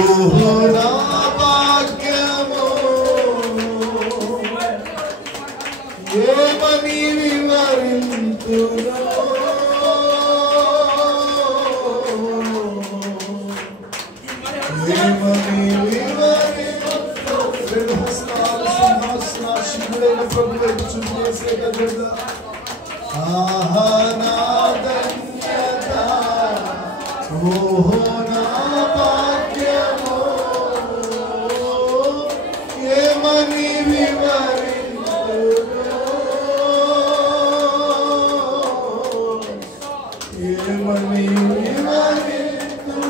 నా భాగ్యము ఏమని వివరింతును ఏమని వివరింతును రెండు హస్తాల సింహాసనాశీనుడైన ప్రభువు వైపు చూపేసే కదా ఆహా నా ధన్యత ఓహో నా భాగ్యము ఏమని వివరింతును ఏమని వివరింతును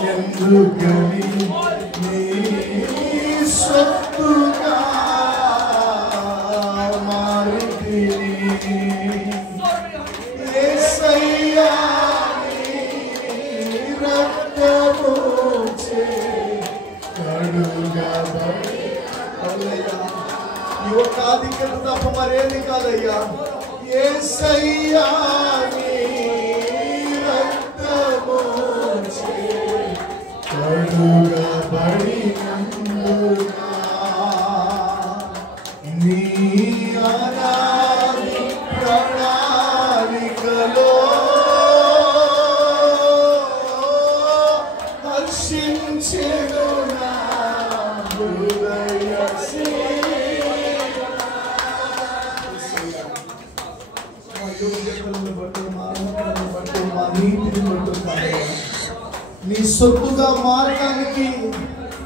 నేనెందుకని నీ సొత్తుగా మారితిని యేసయ్యా నీ రక్తముచే కడుగబడి హల్లెలూయా ఈ ఒక్క ఆధిక్యత తప్ప మరేది కాదయ్యా యేసయ్యా నీ రక్తముచే కడుగబడినందున నీ అనాది ప్రణాళికలో హర్షించెను నా హృదయ నీ సొత్తుగా మారడానికి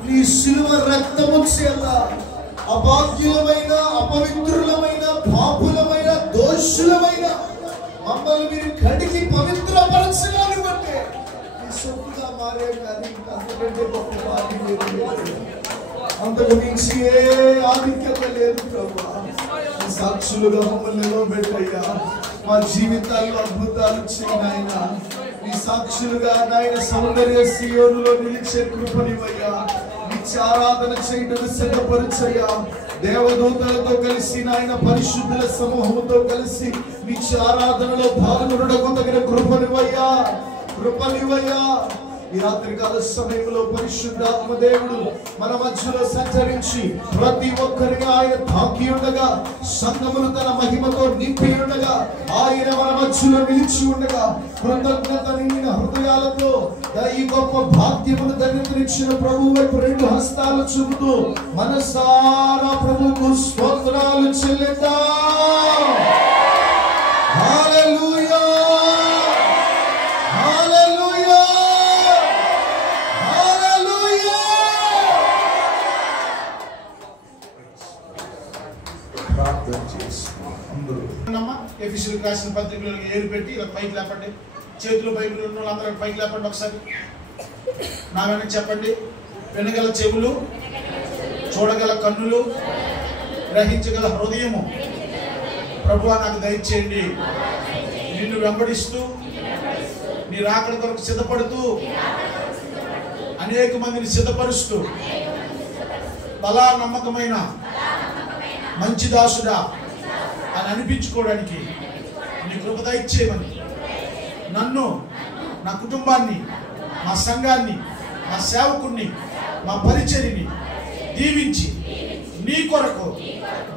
నీ శిలువ రక్తము చేత అభాగ్యులమైన అపవిత్రులమైన పాపులమైన దోషులమైన మమ్మల్ని మీరు కడిగి పవిత్రపరచడాన్ని బట్టే నీ సొత్తుగా మారే కానీ అంతకంటే గొప్ప భాగ్యం లేదు. అంతకు మించి ఏ ఆధిక్యత లేదు ప్రభువా. సాక్షులుగా మమ్మల్ని నిలబెట్టయ్యా. మా జీవితాల్లో అద్భుతాలు చేయనాయన. నీ సాక్షులుగా నాయన సౌందర్య సియోనులో నిలిచే కృపనివయ్యా. నిత్య ఆరాధన చేయడం సిద్ధపరచయ్యా. దేవదూతలతో కలిసి నాయన పరిశుద్ధుల సమూహంతో కలిసి నిత్య ఆరాధనలో పాల్గొనడం తగిన కృపనివయ్యా. ఈ రాత్రికాల సమయంలో పరిశుద్ధాత్మ దేవుడు మన మధ్యలో సంచరించి ప్రతి ఒక్కరిగా ఆయన తాకి ఉండగా, సంఘమును తన మహిమతో నింపి ఉండగా, ఆయన మన మధ్యలో నిలిచి ఉండగా కృతజ్ఞత నిండిన హృదయాలతో ఈ గొప్ప భాగ్యమును ధన్యతనిచ్చిన ప్రభువు వైపు రెండు హస్తాలు చూపుతూ మనసారా ప్రభువుకు స్తోత్రాలు చెల్లిద్దాం. హల్లెలూయా, హల్లెలూయా, హల్లెలూయా. ప్రార్థన చేసి అందరూ ఎఫెసీయులకు రాసిన పత్రికలో ఏరు పెట్టి ఇలా పైకి లేపండి. చేతులు బైబిల్ ఉన్న వాళ్ళందరూ పైకి లేపండి. ఒకసారి నా వెనక చెప్పండి. వినగల చెవులు, చూడగల కన్నులు, గ్రహించగల హృదయము ప్రభువా నాకు దయచేయండి. నిన్ను వెంబడిస్తూ నీ రాకడ కొరకు సిద్ధపడుతూ అనేక మందిని సిద్ధపరుస్తూ బలా నమ్మకమైన మంచి దాసుడా అని అనిపించుకోవడానికి నీ కృప దయచేయమని నన్ను, నా కుటుంబాన్ని, మా సంఘాన్ని, మా సేవకుణ్ణి, మా పరిచర్యని దీవించి నీ కొరకు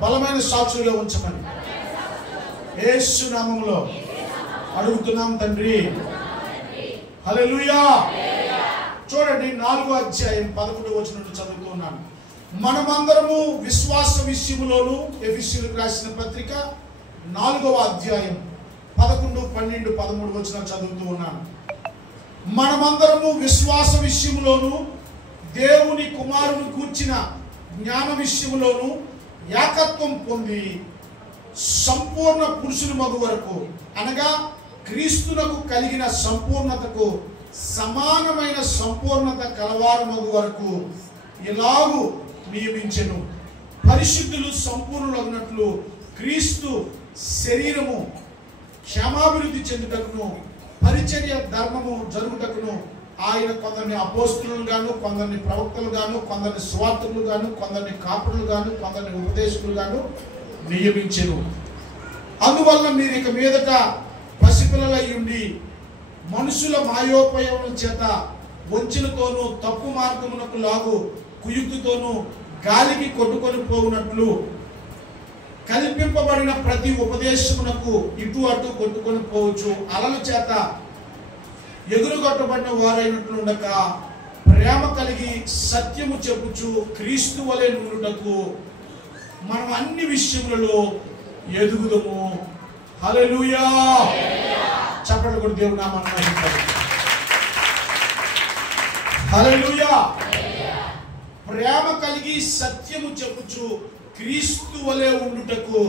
బలమైన సాక్షులుగా ఉంచమని యేసు నామములో అడుగుతున్నాం తండ్రి. హల్లెలూయా. చూడండి 4వ అధ్యాయం 11వ వచనం నుండి చదువుతున్నాను. మనమందరము విశ్వాస విషయములోను ఎఫెసీయులకు రాసిన పత్రిక 4వ అధ్యాయం 11, 12, 13 వచనాలు చదువుతూ ఉన్నాను. మనమందరము విశ్వాస విషయములోను దేవుని కుమారుని కూర్చిన జ్ఞాన విషయములోను ఏకత్వం పొంది సంపూర్ణ పురుషుని మగు వరకు, అనగా క్రీస్తునకు కలిగిన సంపూర్ణతకు సమానమైన సంపూర్ణత కలవారు మగు వరకు ఇలాగూ నియమించెను. పరిశుద్ధులు సంపూర్ణులగునట్లు క్రీస్తు శరీరము క్షేమాభివృద్ధి చెందుటకును పరిచర్య ధర్మము జరుగుటకును ఆయన కొందరిని అపోస్తులను గాను, కొందరిని ప్రవక్తలు గాను, కొందరిని స్వార్థులు గాను, కొందరిని కాపురులు గాను, కొందరిని ఉపదేశకులు గాను నియమించెను. అందువలన మీరు ఇక మీదట పసిపిల్లలై ఉండి మనుషుల మాయోపయోగం చేత వంచనతోనూ తప్పు మార్గమునకు లాగు కుయుక్తితోనూ గాలికి కొట్టుకొని పోవునట్లు కల్పింపబడిన ప్రతి ఉపదేశమునకు ఇటు అటు కొట్టుకొని పోవచ్చు అలల చేత ఎగురుగొట్టబడిన వారైనట్లుండక ప్రేమ కలిగి సత్యము చెప్పుచు క్రీస్తు వలె నుండుటకు మనం అన్ని విషయములలో ఎదుగుదము. హల్లెలూయా. చప్పట్లు కొట్టి దేవుని నామమున మహిమపరచండి. హల్లెలూయా. ప్రేమ కలిగి సత్యము చెప్పుచు క్రీస్తు వలె ఉండుటకు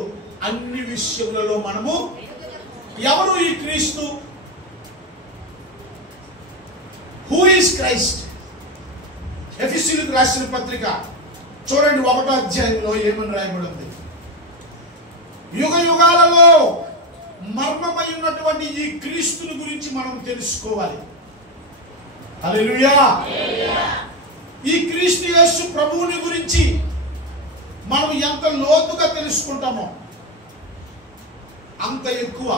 అన్ని విషయములలో మనము. ఎవరు ఈ క్రీస్తు? Who is Christ? ఎఫెసీయులకు రాసిన పత్రిక చూడండి 1వ అధ్యాయంలో ఏమని రాయబడింది? యుగ యుగాలలో మర్మమై ఉన్నటువంటి ఈ క్రీస్తుని గురించి మనం తెలుసుకోవాలి. హల్లెలూయా. ఈ క్రీస్తు యేసు ప్రభువుని గురించి మనం ఎంత లోతుగా తెలుసుకుంటామో అంత ఎక్కువ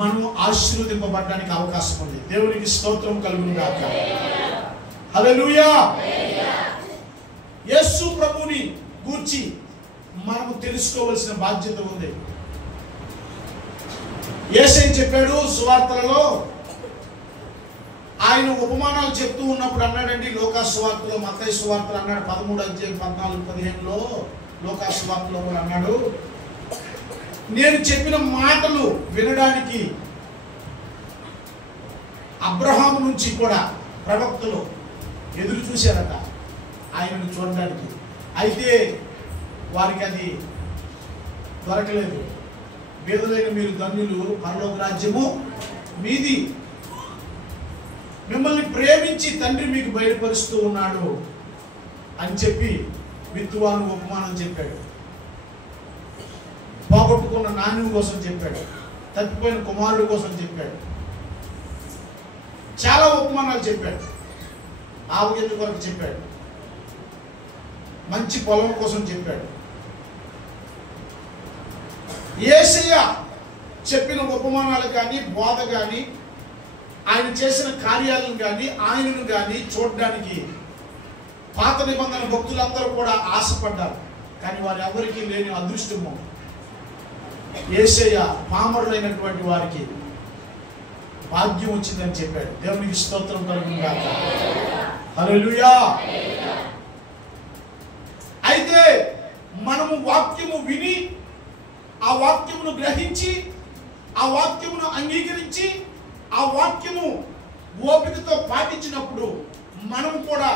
మనం ఆశీర్వదింపబడడానికి అవకాశం ఉంది. దేవునికి స్తోత్రం కలుగును గాక. హల్లెలూయా. యేసు ప్రభువుని గురించి మనము తెలుసుకోవాల్సిన బాధ్యత ఉంది. యేసయ్య చెప్పాడు సువార్తలలో, ఆయన ఉపమానాలు చెప్తూ ఉన్నప్పుడు అన్నాడండి. లోకా సువార్తలో, మత్తయి సువార్తలు అన్నాడు 13 అధ్యాయం 14-15లో, లోకా సువార్తలో కూడా అన్నాడు, నేను చెప్పిన మాటలు వినడానికి అబ్రహాము నుంచి కూడా ప్రవక్తలు ఎదురు చూశారట ఆయనను చూడడానికి. అయితే వారికి అది దొరకలేదు. బీదలైన మీరు ధన్యులు, పరలోక రాజ్యము మీది. మిమ్మల్ని ప్రేమించి తండ్రి మీకు బయలుపరుస్తూ ఉన్నాడు అని చెప్పి విత్తువాను ఉపమానం చెప్పాడు. పోగొట్టుకున్న నాణ్యం కోసం చెప్పాడు. తప్పిపోయిన కుమారుడు కోసం చెప్పాడు. చాలా ఉపమానాలు చెప్పాడు. ఆవుగెద్దు కొరకు చెప్పాడు. మంచి పొలం కోసం చెప్పాడు. యేసయ్య చెప్పిన ఉపమానాలు కానీ, బోధ కానీ, ఆయన చేసిన కార్యాలను కానీ, ఆయనను కానీ చూడడానికి పాత నిబంధన భక్తులందరూ కూడా ఆశపడ్డారు. కానీ వారు ఎవరికీ లేని అదృష్టము యేసయ్య పామరులైనటువంటి వారికి భాగ్యం వచ్చిందని చెప్పాడు. దేవునికి స్తోత్రం కలుగును గాక. హల్లెలూయా. అయితే మనము వాక్యము విని, ఆ వాక్యమును గ్రహించి, ఆ వాక్యమును అంగీకరించి, ఆ వాక్యము ఓపికతో పాటించినప్పుడు మనము కూడా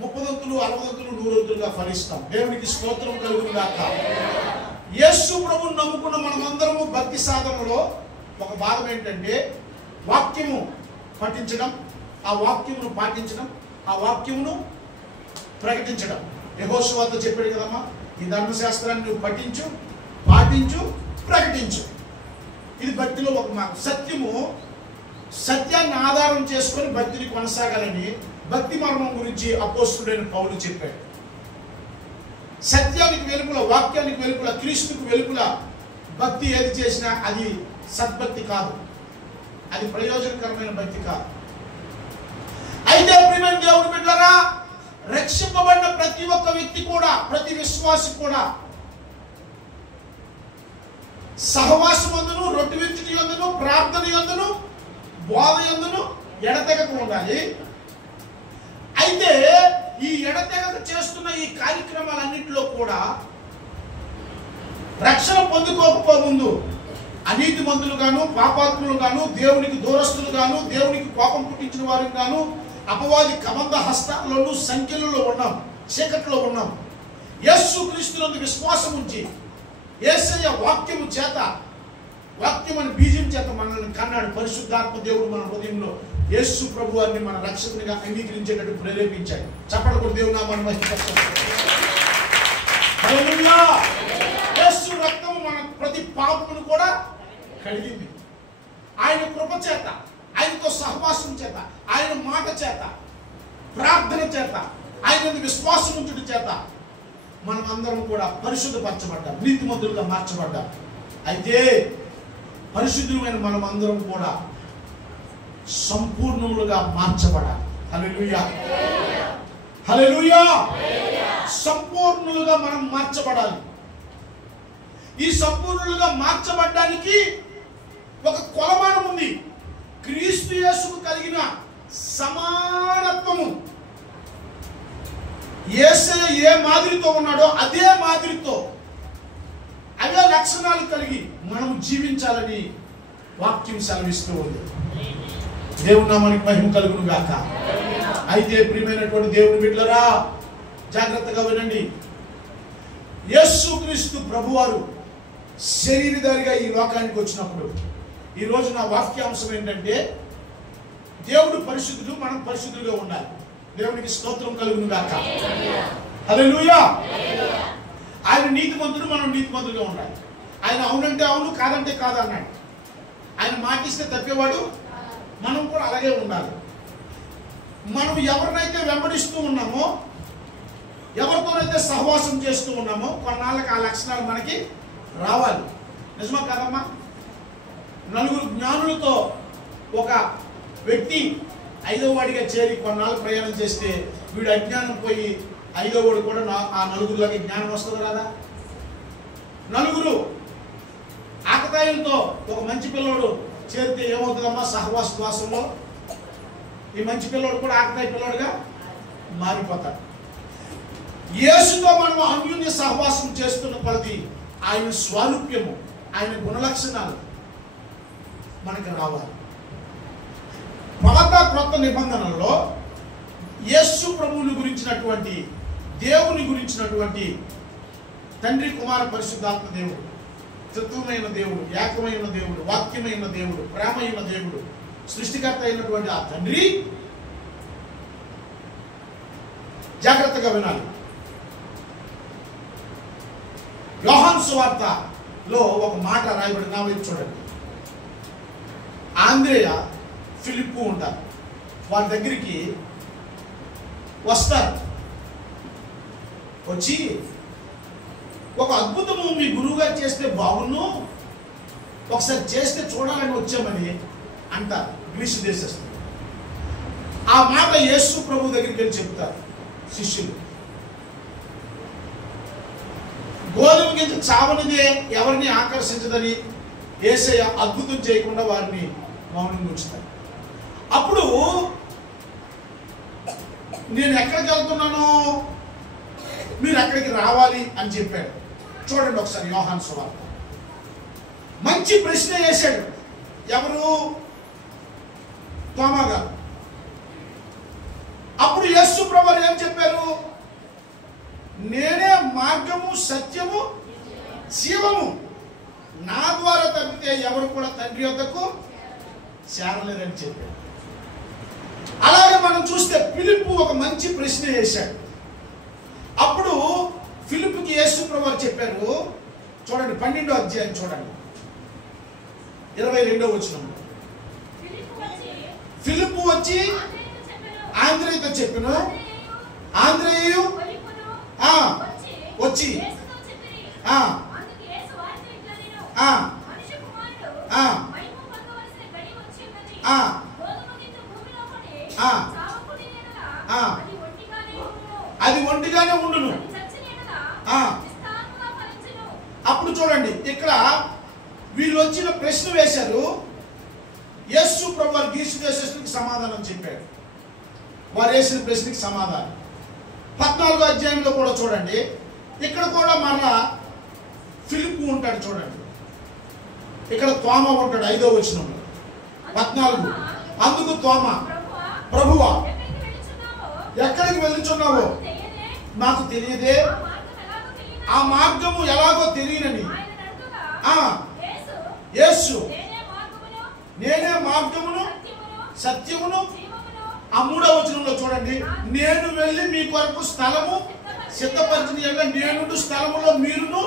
30 60 100 ఫలిస్తాం. దేవునికి స్తోత్రం కలుగును గాక. యేసు ప్రభువును నమ్ముకున్న మనమందరము భక్తి సాధనలో ఒక భాగం ఏంటంటే వాక్యము పఠించడం, ఆ వాక్యమును పాటించడం, ఆ వాక్యమును ప్రకటించడం. యెహోషువతో చెప్పాడు కదమ్మా, ఈ ధర్మశాస్త్రాన్ని నువ్వు పఠించు, పాటించు, ప్రకటించు. ఇది భక్తిలో ఒక మార్గం. సత్యాన్ని ఆధారం చేసుకొని భక్తిని కొనసాగాలని భక్తి మర్మం గురించి అపోస్తుడైన పౌలు చెప్పాడు. సత్యానికి వెలుపల, వాక్యానికి వెలుపల, క్రీస్తుకు వెలుపల భక్తి ఏది చేసినా అది సద్భక్తి కాదు, అది ప్రయోజనకరమైన భక్తి కాదు. అయితే ప్రియమైన దేవుని బిడ్డలారా, రక్షింపబడిన ప్రతి ఒక్క వ్యక్తి కూడా, ప్రతి విశ్వాసి కూడా సహవాసమందును, రొట్టె విరుచుట యందును, ప్రార్థన యందును, బోధ యందును ఎడతెగక ఉండాలి. అయితే ఈ ఎడతెగక చేస్తున్న ఈ కార్యక్రమాలన్నింటిలో కూడా రక్షణ పొందుకోకపోముందు అనీతిమంతులు గాను, పాపాత్ములు గాను, దేవునికి దూరస్తులు గాను, దేవునికి కోపం పుట్టించిన వారికి గాను, అపవాది కబంధ హస్తాల్లోనూ సంఖ్యలలో ఉన్నాం, చీకట్లో ఉన్నాం. యేసు క్రీస్తునందు విశ్వాసం ఉంచి యేసయ్య వాక్యము చేత, వాక్యం అనే బీజం చేత మనల్ని కన్నాడు. పరిశుద్ధాత్మ దేవుడు మన హృదయంలో యేసు ప్రభువాన్ని మన రక్షకునిగా అంగీకరించేటట్టు ప్రేరేపించాడు. చప్పట్లు కొట్టి దేవుని నామాన్ని మహిమపరచండి. హల్లెలూయా. యేసు రక్తము మన ప్రతి పాపమును కూడా కడిగింది. ఆయన కృప చేత, ఆయనతో సహవాసం చేత, ఆయన మాట చేత, ప్రార్థన చేత, ఆయన విశ్వాసం ఉంచుట చేత మనం అందరం కూడా పరిశుద్ధపరచబడ్డాం, నీతిమంతులుగా మార్చబడ్డాం. అయితే పరిశుద్ధులమైన మనం అందరం కూడా సంపూర్ణములుగా మార్చబడాలి. హల్లెలూయా, హల్లెలూయా. సంపూర్ణులుగా మనం మార్చబడాలి. ఈ సంపూర్ణులుగా మార్చబడడానికి ఒక కొలమానం ఉంది. క్రీస్తు యేసుకు కలిగిన సమానత్వము. యేసయ్య ఏ మాదిరితో ఉన్నాడో అదే మాదిరితో, అవే లక్షణాలు కలిగి మనం జీవించాలని వాక్యం సెలవిస్తూ ఉంది. దేవుని నామానికి మహిమ కలుగును గాక. అయితే ప్రియమైనటువంటి దేవుని బిడ్డలారా, జాగ్రత్తగా వినండి. యేసుక్రీస్తు ప్రభువారు శరీరధారిగా ఈ లోకానికి వచ్చినప్పుడు, ఈ రోజు నా వాక్యాంశం ఏంటంటే, దేవుడు పరిశుద్ధుడు, మనం పరిశుద్ధులుగా ఉండాలి. దేవునికి స్తోత్రం కలుగును గాక. హల్లెలూయా. ఆయన నీతిమంతుడు, మనం నీతిమంతులుగా ఉండాలి. ఆయన అవునంటే అవును, కాదంటే కాదు అన్నాడు. ఆయన మాటిస్తే తప్పేవాడు, మనం కూడా అలాగే ఉండాలి. మనం ఎవరినైతే వెంబడిస్తూ ఉన్నామో, ఎవరితోనైతే సహవాసం చేస్తూ ఉన్నామో, కొన్నాళ్ళకి ఆ లక్షణాలు మనకి రావాలి. నిజమా కాదమ్మా? నలుగురు జ్ఞానులతో ఒక వ్యక్తి 5వ వాడిగా చేరి కొన్నాళ్ళు ప్రయాణం చేస్తే, వీడు అజ్ఞానం పోయి 5వ వాడు కూడా ఆ నలుగురులకి జ్ఞానం వస్తుంది కదా. నలుగురు ఆకతాయిలతో ఒక మంచి పిల్లోడు చేరితే ఏమవుతుందమ్మా? సహవాస ద్వాసంలో ఈ మంచి పిల్లోడు కూడా ఆకతాయి పిల్లోడుగా మారిపోతాడు. యేసుతో మనం అన్యోన్య సహవాసం చేస్తున్న కొలది ఆయన స్వారూప్యము, ఆయన గుణలక్షణాలు మనకి రావాలి. పాత క్రొత్త నిబంధనల్లో యేసు ప్రభువుని గురించినటువంటి, దేవుని గురించినటువంటి తండ్రి, కుమార, పరిశుద్ధాత్మ దేవుడు, తత్వమైన దేవుడు, ఏకమైన దేవుడు, వాక్యమైన దేవుడు, ప్రేమైన దేవుడు, సృష్టికర్త అయినటువంటి ఆ తండ్రి, జాగ్రత్తగా వినాలి. యోహాను సువార్తలో ఒక మాట రాయబడి, నా వైపు చూడండి. ఆంద్రేయ, ఫిలిప్పు ఉంటారు. వాళ్ళ దగ్గరికి వస్తారు. వచ్చి, ఒక అద్భుతము మీ గురువు గారు చేస్తే బాగున్ను, ఒకసారి చేస్తే చూడాలని వచ్చామని అంటారు గ్రీసు దేశస్తులు. ఆ మాట యేసు ప్రభు దగ్గరికి వెళ్ళి చెప్తారు శిష్యులు. గోధుమ గింజ చావనిదే ఎవరిని ఆకర్షించదని యేసయ్య అద్భుతం చేయకుండా వారిని మౌనంగా ఉంచుతారు. అప్పుడు నేను ఎక్కడికి వెళ్తున్నానో మీరు ఎక్కడికి రావాలి అని చెప్పాడు. చూడండి ఒకసారి యోహాను సువార్త. మంచి ప్రశ్న వేశాడు. ఎవరు? తోమా గారు. అప్పుడు యేసు ప్రభువు ఏం చెప్పారు? నేనే మార్గము, సత్యము, జీవము. నా ద్వారా తప్పితే ఎవరు కూడా తండ్రి వద్దకు చేరలేరని చెప్పాడు. అలాగే మనం చూస్తే ఫిలిప్పు ఒక మంచి ప్రశ్న వేశాడు. అప్పుడు ఫిలిప్పుకి యేసు ప్రభువు చెప్పారు. చూడండి 12వ అధ్యాయం చూడండి, 22వ వచనం. ఫిలిప్పు వచ్చి ఆంద్రేయుతో చెప్పెను. ఆంద్రేయు వచ్చి అది ఒంటిగానే ఉండును. అప్పుడు చూడండి, ఇక్కడ వీళ్ళు వచ్చిన ప్రశ్న వేశారు. యేసు ప్రభువు గ్రీసు దేశస్తులకు సమాధానం చెప్పాడు. వారు వేసిన ప్రశ్నకి సమాధానం 14వ అధ్యాయంలో కూడా చూడండి. ఇక్కడ కూడా మరలా ఫిలిప్పు ఉంటాడు. చూడండి, ఇక్కడ తోమా ఉంటాడు. 5వ వచనంలో 14. అందుకు తోమా, ప్రభువా ఎక్కడికి వెళ్తున్నావో నాకు తెలియదే, ఆ మార్గము ఎలాగో తెలియనని. యేసు నేనే మార్గమును, సత్యమును. ఆ 3వ వచనంలో చూడండి, నేను వెళ్ళి మీ కొరకు స్థలము సిద్ధపరిచిన ఎడల నేనుండు స్థలములో మీరును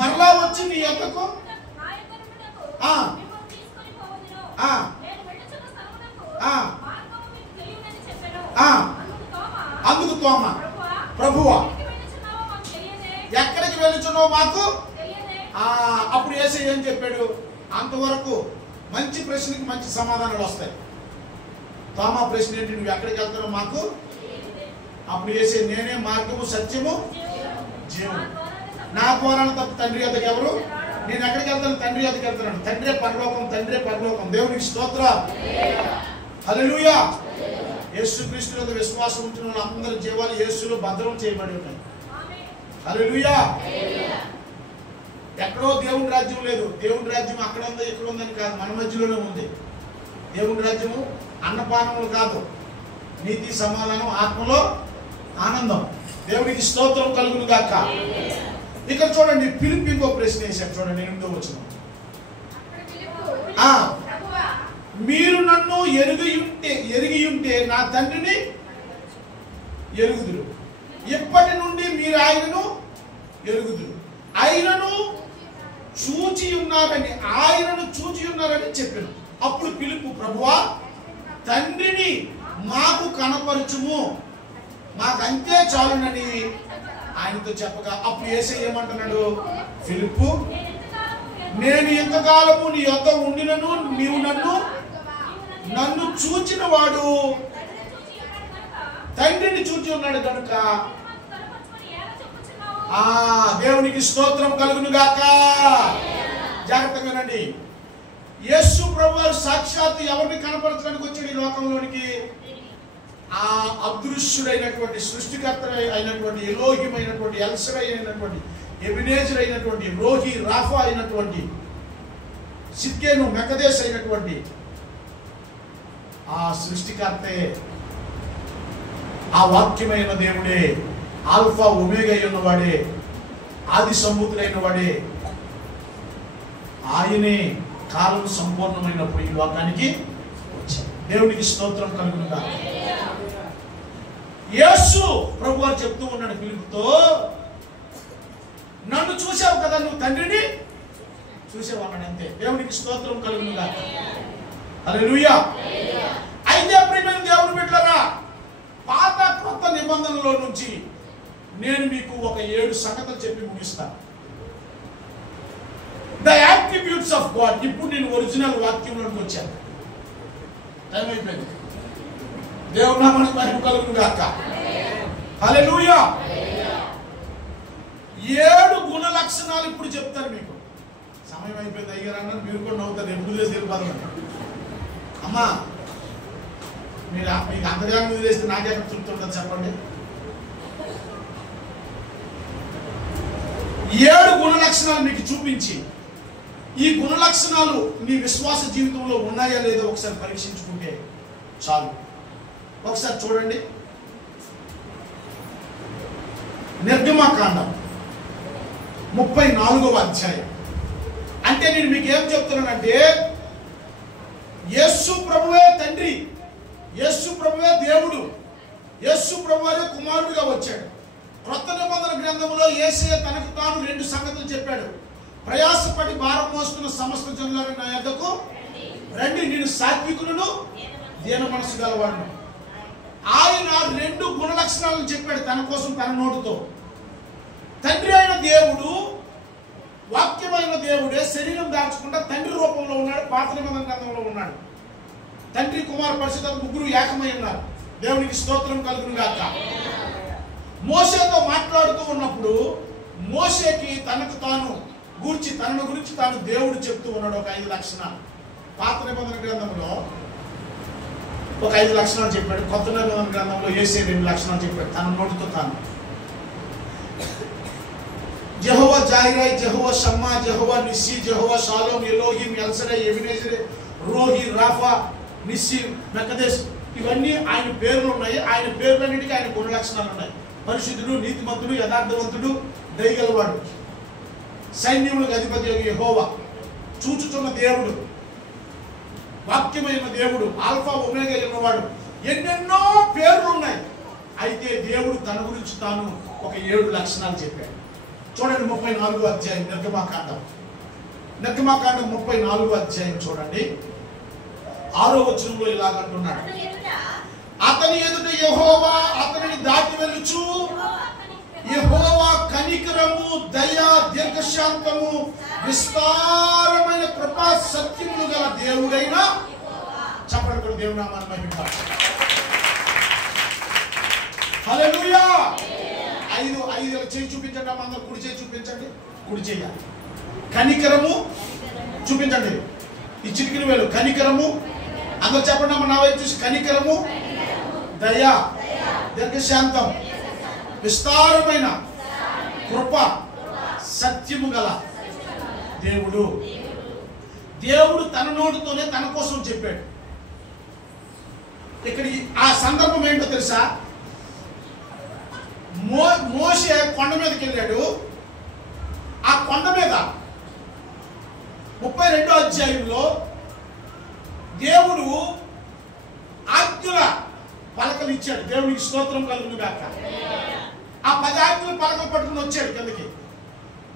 మరలా వచ్చి మీ యొద్దకు అందుకు తోమా, ప్రభువా ఎక్కడికి వెళ్తున్నావు మాకు. అప్పుడు యేసయ్య ఏం చెప్పాడు? అంతవరకు మంచి ప్రశ్నకి మంచి సమాధానాలు వస్తాయి. తోమా ప్రశ్న ఏంటి? నువ్వు ఎక్కడికి వెళ్తావు మాకు? అప్పుడు వేసే నేనే మార్గము సత్యము జీవము, నా ద్వారా తప్ప తండ్రి వద్దకు ఎవరు? నేను ఎక్కడికి వెళ్తాను? తండ్రి వద్దకు వెళ్తున్నాను. తండ్రే పరలోకం, తండ్రే పరలోకం. దేవునికి స్తోత్రం, హల్లెలూయా. యేసుక్రీస్తు వద్ద విశ్వాసం ఉంచిన వాళ్ళందరి జీవాలు యేసులో భద్రం చేయబడి ఉన్నాయి. హల్లెలూయా. ఎక్కడో దేవుని రాజ్యం లేదు. దేవుని రాజ్యం అక్కడ ఉందో ఇక్కడ ఉందని కాదు, మన మధ్యలోనే ఉంది. దేవుని రాజ్యము అన్నపానములు కాదు, నీతి సమాధానం ఆత్మలో ఆనందం. దేవునికి స్తోత్రం కలుగును గాక. ఇక్కడ చూడండి, ఫిలిప్పు ఇంకో ప్రశ్న వేశారు చూడండి, 8వ వచనం. మీరు నన్ను ఎరిగి ఉంటే నా తండ్రిని ఎరుగుదురు. ఇప్పటి నుండి మీరు ఆయనను ఎరుగుదురు. ఆయనను చూచి ఉన్నారని చెప్పాను. అప్పుడు ఫిలిప్పు, ప్రభువా తండ్రిని మాకు కనపరచుము, మాకంతే చాలునని ఆయనతో చెప్పగా, అప్పుడు యేసయ్య ఏమంటున్నాడు? ఫిలిప్పు, నేను ఇంతకాలము నీ యొద్ద ఉండినను నీవు నన్ను చూచిన వాడు తండ్రిని చూచి ఉన్నాడు కనుక. దేవునికి స్తోత్రం కలుగును గాక. జాగ్రత్తగా వినండి. యేసు ప్రభువు సాక్షాత్తు ఎవరిని కనపరచడానికి వచ్చాడు ఈ లోకంలోనికి? ఆ అదృశ్యుడైనటువంటి సృష్టికర్త అయినటువంటి ఎలోహిం అయినటువంటి ఎల్షడై అయినటువంటి ఎబినేజర్ అయినటువంటి రోహి రాఫా అయినటువంటి సిద్కేను మెకదేశ్ అయినటువంటి ఆ సృష్టికర్తే, ఆ వాక్యమైన దేవుడే, ఆల్ఫా ఒమేగా ఉన్నవాడే, ఆది సంభూతుడైన వాడే, ఆయనే కాలం సంపూర్ణమైనప్పుడు ఈ లోకానికి వచ్చాడు. దేవునికి స్తోత్రం కలుగును గాక. యేసు ప్రభువారు చెప్తూ ఉన్నాడు ఫిలిప్పుతో, నన్ను చూసావు కదా, నువ్వు తండ్రిని చూసావు అన్నాడు. అంతే. దేవునికి స్తోత్రం కలుగును గాక. హల్లెలూయా. అయితే ప్రియమైన దేవుని బిడ్డలారా, పాత కొత్త నిబంధనలో నుంచి నేను మీకు ఒక 7 సంగతులు చెప్పి ముగిస్తాను. The attributes of God. ఇప్పుడు నేను ఒరిజినల్ వాక్యంలోకి వచ్చాను. టైం అయిపోయింది. దేవుని నామానికి మహిమ కలుగును గాక. హల్లెలూయా. 7 గుణ లక్షణాలు ఇప్పుడు చెప్తాను మీకు. సమయం అయిపోయింది అయ్యారు అన్నారు, మీరు కూడా నవ్వుతారు. ఎప్పుడు చేసి వెళ్ళిపోతారు. అమ్మా, మీకు అంతగా వదిలేస్తే నాకేమైనా తృప్తి ఉంటుంది చెప్పండి. 7 గుణ లక్షణాలు మీకు చూపించి, ఈ గుణ లక్షణాలు నీ విశ్వాస జీవితంలో ఉన్నాయా లేదో ఒకసారి పరీక్షించుకుంటే చాలు. ఒకసారి చూడండి, నిర్గమకాండం 34వ అధ్యాయం. అంటే నేను మీకు ఏం చెప్తున్నానంటే, యేసు ప్రభువే తండ్రి, యేసు ప్రభువే దేవుడు, యేసు ప్రభువే కుమారుడిగా వచ్చాడు. క్రొత్త నిబంధన గ్రంథంలో యేసయ్య తనకు తాను 2 సంగతులు చెప్పాడు. ప్రయాసపడి భారం మోస్తున్న సమస్త జనులారా నా యొద్దకు రండి, నేను సాత్వికులను దీన మనసు గలవాడును. ఆయన 2 గుణ లక్షణాలను చెప్పాడు తన కోసం, తన నోటితో. తండ్రి అయిన దేవుడు, వాక్యమైన దేవుడే శరీరం దాల్చకుండా తండ్రి రూపంలో ఉన్నాడు. పాత నిబంధన గ్రంథంలో ఉన్నాడు. తండ్రి కుమార పరిశుద్ధ ముగ్గురు ఏకమై ఉన్నారు. దేవునికి స్తోత్రం కలుగును గాక. మోషేతో మాట్లాడుతూ ఉన్నప్పుడు మోషేకి తనను గురించి తాను దేవుడు చెప్తూ ఉన్నాడు ఒక 5 లక్షణాలు. పాత నిబంధన గ్రంథంలో ఒక 5 లక్షణాలు చెప్పాడు. కొత్త నిబంధన గ్రంథంలో యేసయ్య 2 లక్షణాలు చెప్పాడు తన నోటితో తాను. Jehovah Jireh, Jehovah Shammah, Jehovah Nissi, Jehovah Shalom, Elohim, El Shaddai, Ebenezer, Rohi, Rapha, Nissi, Mekaddesh, ఇవన్నీ ఆయన పేర్లు ఉన్నాయి. ఆయన పేర్లన్నిటికీ ఆయన గుణ లక్షణాలు ఉన్నాయి. పరిశుద్ధుడు, నీతిమంతుడు, యథార్థవంతుడు, దయగలవాడు, సైన్యములకు అధిపతి యెహోవా, చూచుచున్న దేవుడు, వాక్యమైన దేవుడు, ఆల్ఫా ఒమేగా ఉన్నవాడు, ఎన్నెన్నో పేర్లు ఉన్నాయి. అయితే దేవుడు తన గురించి తాను ఒక 7 లక్షణాలు చెప్పాడు. చూడండి 34వ అధ్యాయం నిర్గమకాండం 34వ అధ్యాయం చూడండి 6వ వచనంలో ఇలాగంటున్నాడు, అతని ఎదుట యెహోవా అతనిని దాటి వెళ్ళుచు, యెహోవా కనికరము, దయ, దీర్ఘశాంతము, విస్తారమైన కృప, సత్యములు గల దేవుడైన చెప్పండి దేవుని నామాన్ని మహిమపరచు. హల్లెలూయా. ఐదు చేయి చూపించండి అమ్మ, అందరూ కుడి చేయి చూపించండి. కుడి చేయాలి. కనికరము చూపించండి. ఈ చిటికిన వేలు కనికరము. అందరూ చెప్పండి అమ్మ, నా వైపు చూసి. కనికరము, దయ, దీర్ఘశాంతం, విస్తారమైన కృప, సత్యము గల దేవుడు. దేవుడు తన నోటితోనే తన కోసం చెప్పాడు. ఇక్కడ ఆ సందర్భం ఏంటో తెలుసా? మోషే కొండ మీదకి వెళ్ళాడు. ఆ కొండ మీద 32వ అధ్యాయంలో దేవుడు ఆజ్ఞల పలకలు ఇచ్చాడు. దేవునికి స్తోత్రం కలుగును గాక. ఆ 10 ఆజ్ఞల పలకలు పట్టుకుని వచ్చాడు కిందకి.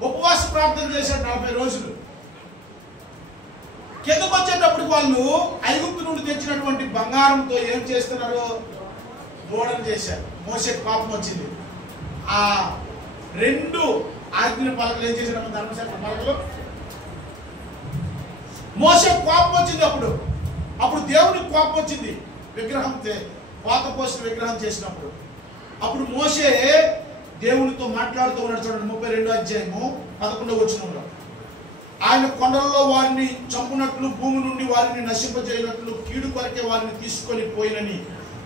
ఉపవాస ప్రార్థన చేశాడు 40 రోజులు. కిందకు వచ్చేటప్పుడు వాళ్ళు ఐగుప్తు నుండి తెచ్చినటువంటి బంగారంతో ఏం చేస్తున్నారు? దూడను చేశారు. మోషేకి పాపం వచ్చింది. ఆ 2 ఆజ్ఞల పలకలు ఏం చేశారు? ధర్మశాస్త్ర పలకలు. మోషేకి కోపం వచ్చింది. అప్పుడు దేవునికి కోపం వచ్చింది. విగ్రహం పాత పోసిన విగ్రహం చేసినప్పుడు. అప్పుడు మోషే దేవునితో మాట్లాడుతూ ఉన్నాడు. చూడండి 32వ అధ్యాయము 11వ వచనంలో. ఆయన కొండలలో వారిని చంపునట్లు, భూమి నుండి వారిని నశింపజేయనట్లు కీడు కొరకే వారిని తీసుకొని పోయినని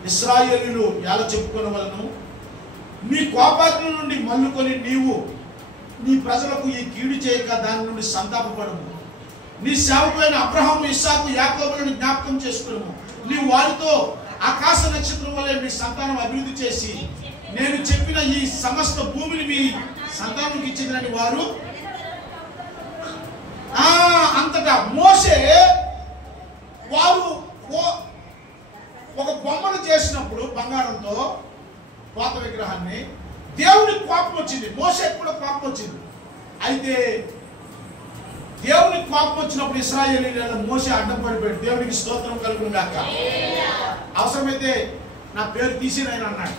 ఇశ్రాయేలీయులు ఎలా చెప్పుకొనవలెను? నీ కోపాగ్ని నుండి మల్లుకొని నీవు నీ ప్రజలకు ఈ కీడు చేయక దాని నుండి సంతాపపడము. నీ సేవకులైన అబ్రహాము, ఇస్సాకు, యాకోబులను జ్ఞాపకం చేసుకును. నీ వారితో ఆకాశ నక్షత్రం వలె మీ సంతానం అభివృద్ధి చేసి నేను చెప్పిన ఈ సమస్త భూమిని మీ సంతానానికి ఇచ్చిందని వారు. అంతటా మోషే వారు ఒక బొమ్మను చేసినప్పుడు బంగారంతో పాత విగ్రహాన్ని, దేవునికి కోపం వచ్చింది. మోషేకి కూడా కోపం వచ్చింది. అయితే దేవునికి కోపం వచ్చినప్పుడు ఇశ్రాయేలీయుల మోషే అడ్డం పడిపోయాడు. దేవునికి స్తోత్రం కలుగును గాక. అవసరమైతే నా పేరు తీసినైనా అన్నాడు.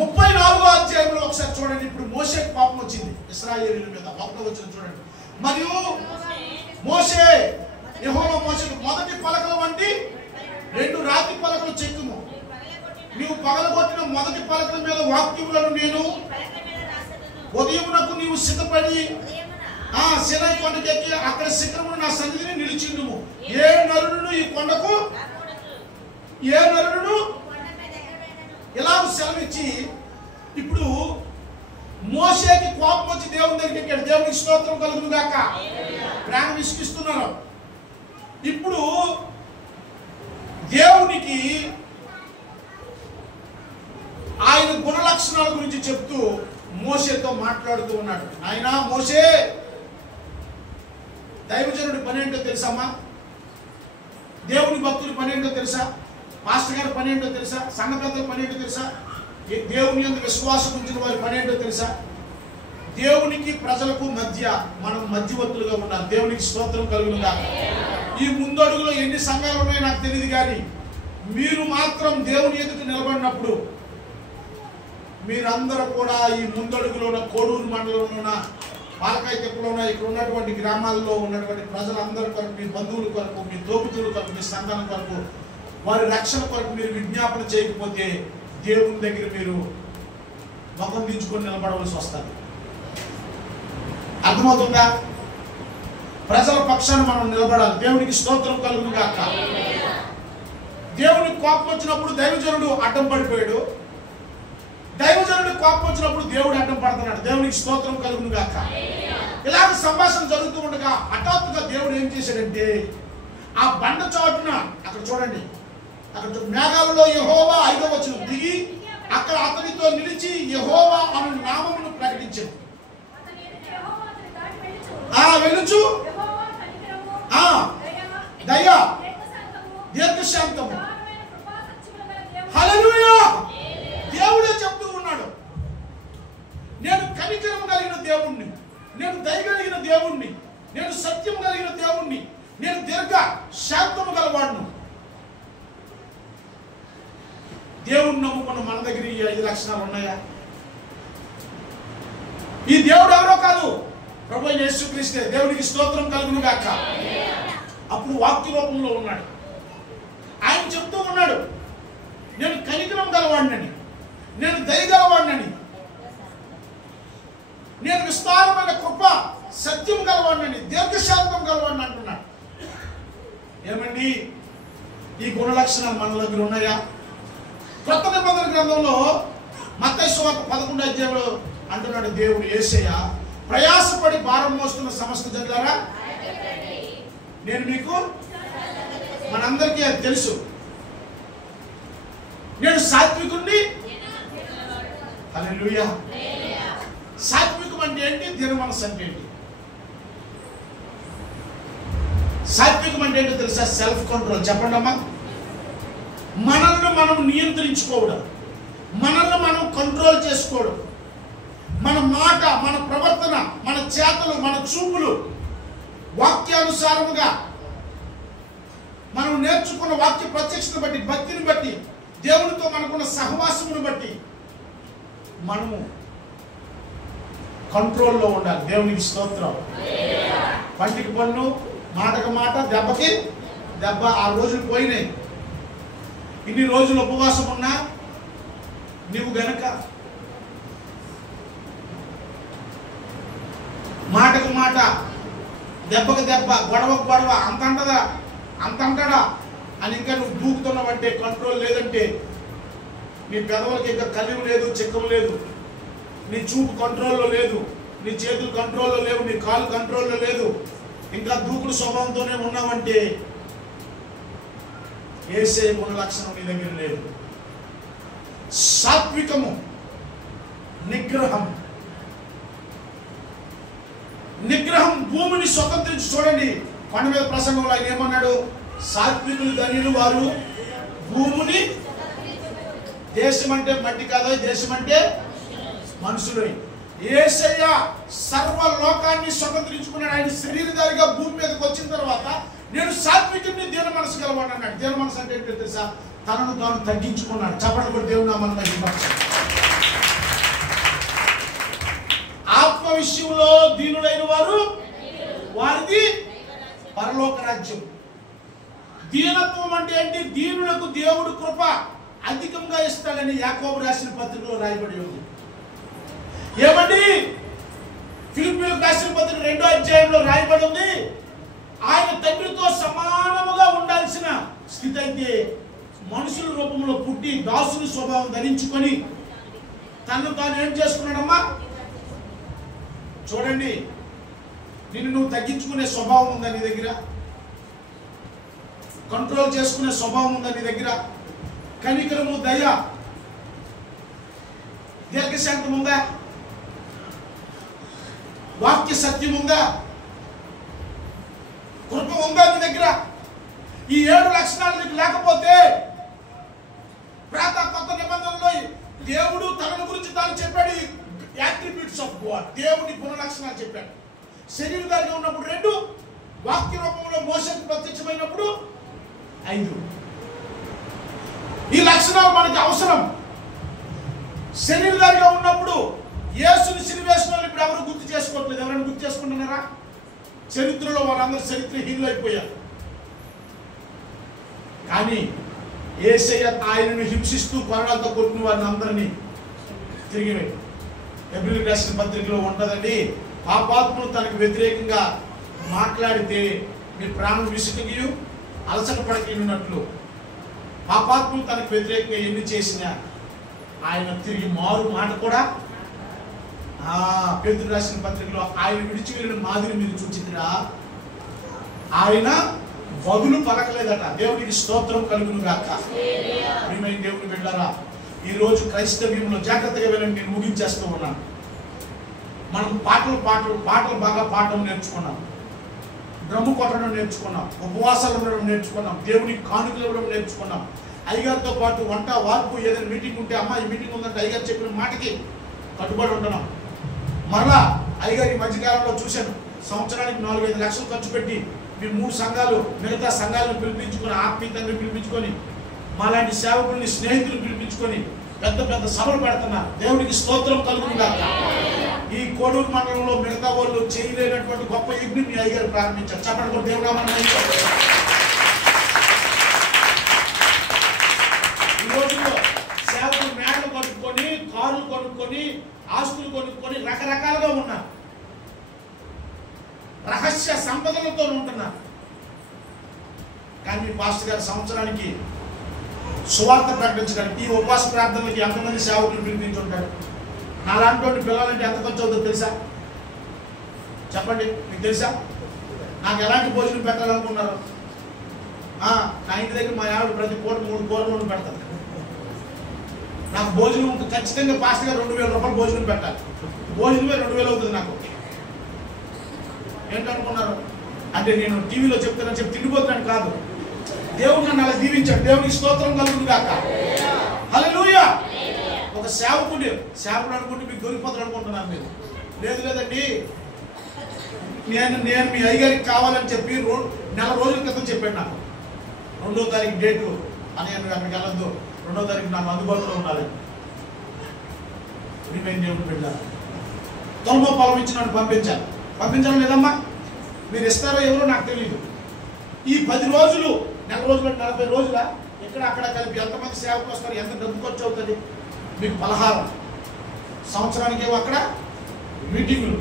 34వ అధ్యాయంలో ఒకసారి చూడండి. ఇప్పుడు మోషేకి కోపం వచ్చింది ఇశ్రాయేలీయుల మీద. 1వ వచనం చూడండి. మరియు మోషే యెహోవా మోషేకు మొదటి పలకల వంటి 2 రాతి పలకలు చెక్కుము. నీవు పగలగొట్టిన మొదటి పలకల మీద వాక్యములను నేను ఉదయమునకు నీవు సిద్ధపడి సినాయి కొండకెక్కి అక్కడ శిఖరమును నా సన్నిధిని నిలిచిండుము. ఏ నరుడును ఈ కొండకు ఇలాగ సెలవిచ్చి, ఇప్పుడు మోషేకి కోపం వచ్చి దేవుని దగ్గరికి ఎక్కాడు. దేవునికి స్తోత్రం కలుగును గాక. ప్రాణం విసిగిస్తున్నారు. ఇప్పుడు దేవునికి ఆయన గుణ లక్షణాల గురించి చెప్తూ మోషేతో మాట్లాడుతూ ఉన్నాడు. ఆయన మోషే, దైవజనుడి పని ఏంటో తెలుసమ్మా? దేవుని భక్తుడి పని ఏంటో తెలుసా? పాస్టర్ గారి పని ఏంటో తెలుసా? సంఘ పెద్దల పని ఏంటో తెలుసా? దేవుని యందు విశ్వాసం ఉంచిన వారి పని ఏంటో తెలుసా? దేవునికి ప్రజలకు మధ్య మనం మధ్యవర్తులుగా ఉండాలి. దేవునికి స్తోత్రం కలుగును గాక. ఈ ముందడుగులో ఎన్ని సంఘాలు ఉన్నాయో నాకు తెలియదు, కానీ మీరు మాత్రం దేవుని ఎదుట నిలబడినప్పుడు మీరందరూ కూడా ఈ ముందడుగులో ఉన్న కోడూరు మండలంలో ఉన్న పాలకాయ తెప్పలో ఉన్న ఇక్కడ ఉన్నటువంటి గ్రామాల్లో ఉన్నటువంటి ప్రజలందరి కొరకు, మీ బంధువుల కొరకు, మీ తోపుతుల కొరకు, మీ సంతానం కొరకు, వారి రక్షణ కొరకు మీరు విజ్ఞాపన చేయకపోతే దేవుని దగ్గర మీరు ముఖం దించుకొని నిలబడవలసి వస్తుంది. అర్థమవుతుందా? ప్రజల పక్షాన మనం నిలబడాలి. దేవునికి స్తోత్రం కలుగును గాక. దేవునికి కోపం వచ్చినప్పుడు దైవజనుడు అడ్డం పడిపోయాడు. దైవజనుడికి కోపం వచ్చినప్పుడు దేవుడు అడ్డం పడుతున్నాడు. దేవునికి స్తోత్రం కలుగును గాక. ఇలాగ సంభాషణ జరుగుతూ ఉండగా హఠాత్తుగా దేవుడు ఏం చేశాడంటే, ఆ బండ చాటున అక్కడ చూడండి, అక్కడ మేఘాలలో యెహోవా 5వ వచనం దిగి అక్కడ అతనితో నిలిచి యెహోవా అను నామమును ప్రకటించాడు. వెలుచు, దయ, దీర్ఘశాంతము. హల్లెలూయా. దేవుడే చెప్తూ ఉన్నాడు, నేను కనికరం కలిగిన దేవుణ్ణి, నేను దయ కలిగిన దేవుణ్ణి, నేను సత్యం కలిగిన దేవుణ్ణి, నేను దీర్ఘ శాంతము గలవాడును. దేవుణ్ణి నమ్ముకున్న మన దగ్గర ఈ 5 లక్షణాలు ఉన్నాయా? ఈ దేవుడు ఎవరో కాదు, ప్రభువైన యేసుక్రీస్తే. దేవునికి స్తోత్రం కలుగును గాక. అప్పుడు వాక్య రూపంలో ఉన్నాడు. ఆయన చెప్తూ ఉన్నాడు, నేను కనికరం గలవాడినని, నేను దయగలవాడినని, నేను విస్తారమైన కృప సత్యం గలవాడినని, దీర్ఘశాంతం గలవాడిని అంటున్నాడు. ఏమండి, ఈ గుణ లక్షణాలు మన దగ్గర ఉన్నాయా? కొత్త నిబంధన గ్రంథంలో మత్తయి సువార్త 11వ అధ్యాయంలో అంటున్నాడు దేవుడు, యేసయ్య, ప్రయాసపడి భారం మోస్తున్న సమస్త జనులారా నేను మీకు, మనందరికీ అది తెలుసు, నేను సాత్వికుణ్ణి. హల్లెలూయా. సాత్వికం అంటే ఏంటి? దీన మనసు అంటే ఏంటి? సాత్వికం అంటే ఏంటో తెలుసా? Self control. చెప్పండి అమ్మా. మనల్ని మనం నియంత్రించుకోవడం, మనల్ని మనం కంట్రోల్ చేసుకోవడం, మన మాట, మన ప్రవర్తన, మన చేతలు, మన చూపులు వాక్యానుసారముగా మనం నేర్చుకున్న వాక్య ప్రత్యక్షతను బట్టి, భక్తిని బట్టి, దేవునితో మనకున్న సహవాసమును బట్టి మనము కంట్రోల్లో ఉండాలి. దేవునికి స్తోత్రం. పంటికి పన్ను, మాటకు మాట, దెబ్బకి దెబ్బ. ఆ రోజులు పోయినాయి. ఇన్ని రోజులు ఉపవాసం ఉన్నా నీవు గనక మాటకు మాట, దెబ్బకు దెబ్బ, గొడవకు గొడవ, అంతంటదా అంతంటడా అని ఇంకా నువ్వు దూకుతున్నావంటే, కంట్రోల్ లేదంటే, నీ పెదవులకి ఇంకా కలివి లేదు, చిక్కం లేదు, నీ చూపు కంట్రోల్లో లేదు, నీ చేతులు కంట్రోల్లో లేవు, నీ కాలు కంట్రోల్లో లేదు, ఇంకా దూకుడు స్వభావంతోనే ఉన్నావంటే యేసే గుణ లక్షణం నీ దగ్గర లేదు. సాత్వికము, నిగ్రహం. నిగ్రహం భూమిని స్వతంత్రించి. చూడండి, కొండ మీద ప్రసంగంలో ఆయన ఏమన్నాడు? సాత్వికులు ధన్యులు వారు భూమిని. దేశం అంటే మట్టి కాదు, దేశం అంటే మనుషులు. యేసయ్య సర్వలోకాన్ని స్వతంత్రించుకున్నాడు. ఆయన శరీరధారిగా భూమి మీదకి వచ్చిన తర్వాత నేను సాత్వికుడిని, దీన మనసు గలవాడిని అన్నాడు. దీన మనసు అంటే ఏంటో తెలుసా? తనను తాను తగ్గించుకున్నాడు. చెప్పండి కూడా దేవుని నామమున మహిమపరచండి. ఆత్మ విషయంలో దీనుడైన వారు వారిది పరలోక రాజ్యం. దీనత్వం అంటే ఏంటి? దీనులకు దేవుడు కృప అధికంగా ఇస్తాడని యాకోబు రాసిన పత్రికలో రాయబడి ఉంది. ఏమండి, ఫిలిప్పీయులకు రాసిన పత్రిక 2వ అధ్యాయంలో రాయబడి ఉంది, ఆయన తండ్రితో సమానముగా ఉండాల్సిన స్థితి అయితే మనుషుల రూపంలో పుట్టి దాసుని స్వభావం ధరించుకొని తను తాను ఏం చేసుకున్నాడమ్మా? చూడండి, నిన్ను నువ్వు తగ్గించుకునే స్వభావం ఉందా నీ దగ్గర? కంట్రోల్ చేసుకునే స్వభావం ఉందా నీ దగ్గర? కనికరము, దయ, దీర్ఘశాంతం ఉందా? వాక్య సత్యం ఉందా? కృప ఉందా నీ దగ్గర? ఈ 7 లక్షణాలు నీకు లేకపోతే, కొత్త నిబంధనలో దేవుడు తన గురించి తాను చెప్పాడు. యాట్రిబ్యూట్స్ ఆఫ్ గాడ్, దేవుని గుణ లక్షణాలు చెప్పాడు. శరీరధారిగా ఉన్నప్పుడు 2, వాక్య రూపంలో మోషకి ప్రత్యక్షమైనప్పుడు 5. ఈ లక్షణాలు మనకి అవసరం. శరీరధారిగా ఉన్నప్పుడు యేసుని సిలువేసిన వాళ్ళు ఇప్పుడు ఎవరు గుర్తు చేసుకోవట్లేదు. ఎవరైనా గుర్తు చేసుకుంటున్నారా? చరిత్రలో వాళ్ళందరూ చరిత్రహీనులు అయిపోయారు. కానీ యేసయ్య ఆయనను హింసిస్తూ కొరడాలతో కొట్టిన వారిని అందరినీ తిరిగి హెబ్రీయులకు రాసిన పత్రికలో ఉంటుందండి. పాపాత్ములు తనకు వ్యతిరేకంగా మాట్లాడితే మీ ప్రాణం విసుకగియు అలసట పడకినట్లు పాపాత్ములు తనకు వ్యతిరేకంగా ఎన్ని చేసినా ఆయన తిరిగి మారు మాట కూడా పేతురు రాసిన పత్రికలో ఆయన విడిచి వెళ్ళిన మాదిరి మీరు చూచిరా, ఆయన వదులు పలకలేదట. దేవునికి స్తోత్రం కలుగును గాక. ప్రియమైన దేవుని బిడ్డలారా, ఈ రోజు క్రైస్తవ్యంలో జాగ్రత్తగా వెళ్ళండి. నేను ముగించేస్తూ ఉన్నాను. మనం పాటలు బాగా పాడడం నేర్చుకున్నాం, డ్రమ్ము కొట్టడం నేర్చుకున్నాం, ఉపవాసాలు ఉండడం నేర్చుకున్నాం, దేవునికి కానుకలు ఇవ్వడం నేర్చుకున్నాం. అయ్యగారితో పాటు వంట వార్పు ఏదైనా మీటింగ్ ఉంటే, అమ్మ ఈ మీటింగ్ ఉందంటే అయ్యగారు చెప్పిన మాటకి కట్టుబడి ఉంటున్నాం. మరలా అయ్యగారు ఈ మధ్యకాలంలో చూశాను, సంవత్సరానికి 4-5 లక్షలు ఖర్చు పెట్టి మీ 3 సంఘాలు మిగతా సంఘాలను పిలిపించుకొని, ఆత్మీయంగా పిలిపించుకొని, మాలాంటి సేవకుల్ని స్నేహితులు పిలిపించుకొని పెద్ద పెద్ద సభలు పెడుతున్నారు. దేవునికి స్తోత్రం కలుగును గాక. ఈ కోడూరు మండలంలో సంవత్సరంలో మిగతా వాళ్ళు చేయలేనటువంటి గొప్ప యజ్ఞం మీ అయ్యగారు ప్రారంభించారు. చెప్పండి కూడా దేవుడు ఈ రోజుల్లో సేవకులు మేడలు కొనుక్కొని, కార్లు కొనుక్కొని, ఆస్తులు కొనుక్కొని రకరకాలుగా ఉన్నారు. రహస్య సంపదలతో ఉంటున్నారు. కానీ మీ పాస్టర్ గారు సంవత్సరానికి సువార్త ప్రకటించడానికి ఈ ఉపవాస ప్రార్థనలకి ఎంతమంది సేవకులు పిలిపించుంటారు? నాలాంటి పిల్లలంటే ఎంత ఖర్చు అవుతుందో తెలుసా? చెప్పండి, మీకు తెలుసా? నాకు ఎలాంటి భోజనం పెట్టాలనుకున్నారు? నా ఇంటి దగ్గర మా ఆవిడ ప్రతి పూట 3 కూరలు పెడతారు. నాకు భోజనం ఖచ్చితంగా పాస్టర్ గారు 2000 రూపాయలు భోజనం పెట్టాలి. భోజనమే 2000 అవుతుంది నాకు. ఏంటనుకున్నారు? అంటే నేను టీవీలో చెప్తానని చెప్పి తిండిపోతున్నాను కాదు. దేవుడు నన్ను అలా దీవించాడు. దేవునికి స్తోత్రం కలుగును గాక. హల్లెలూయా. ఒక సేవకుడు అనుకుంటే మీకు దొరికిపోతాడు అనుకుంటున్నాను. మీరు లేదండి, నేను మీ అయ్యగారికి కావాలని చెప్పి 4 రోజుల క్రితం చెప్పాడు. నాకు 2వ తారీఖు డేటు అని అక్కడికి వెళ్ళొద్దు, 2వ తారీఖు నాకు అందుబాటులో ఉండాలి. దేవుడు పెట్టారు. తొలమ పొలం ఇచ్చి నన్ను పంపించాలి లేదమ్మా? మీరు ఇస్తారో ఎవరో నాకు తెలియదు. ఈ 10 రోజులు, 4 రోజులు, 40 రోజుల ఇక్కడ అక్కడ కలిపి ఎంతమంది సేవకు వస్తారు? ఎంత డబ్బు ఖర్చు అవుతుంది? మీకు పలహారం, సంవత్సరానికి ఏమో అక్కడ మీటింగులు,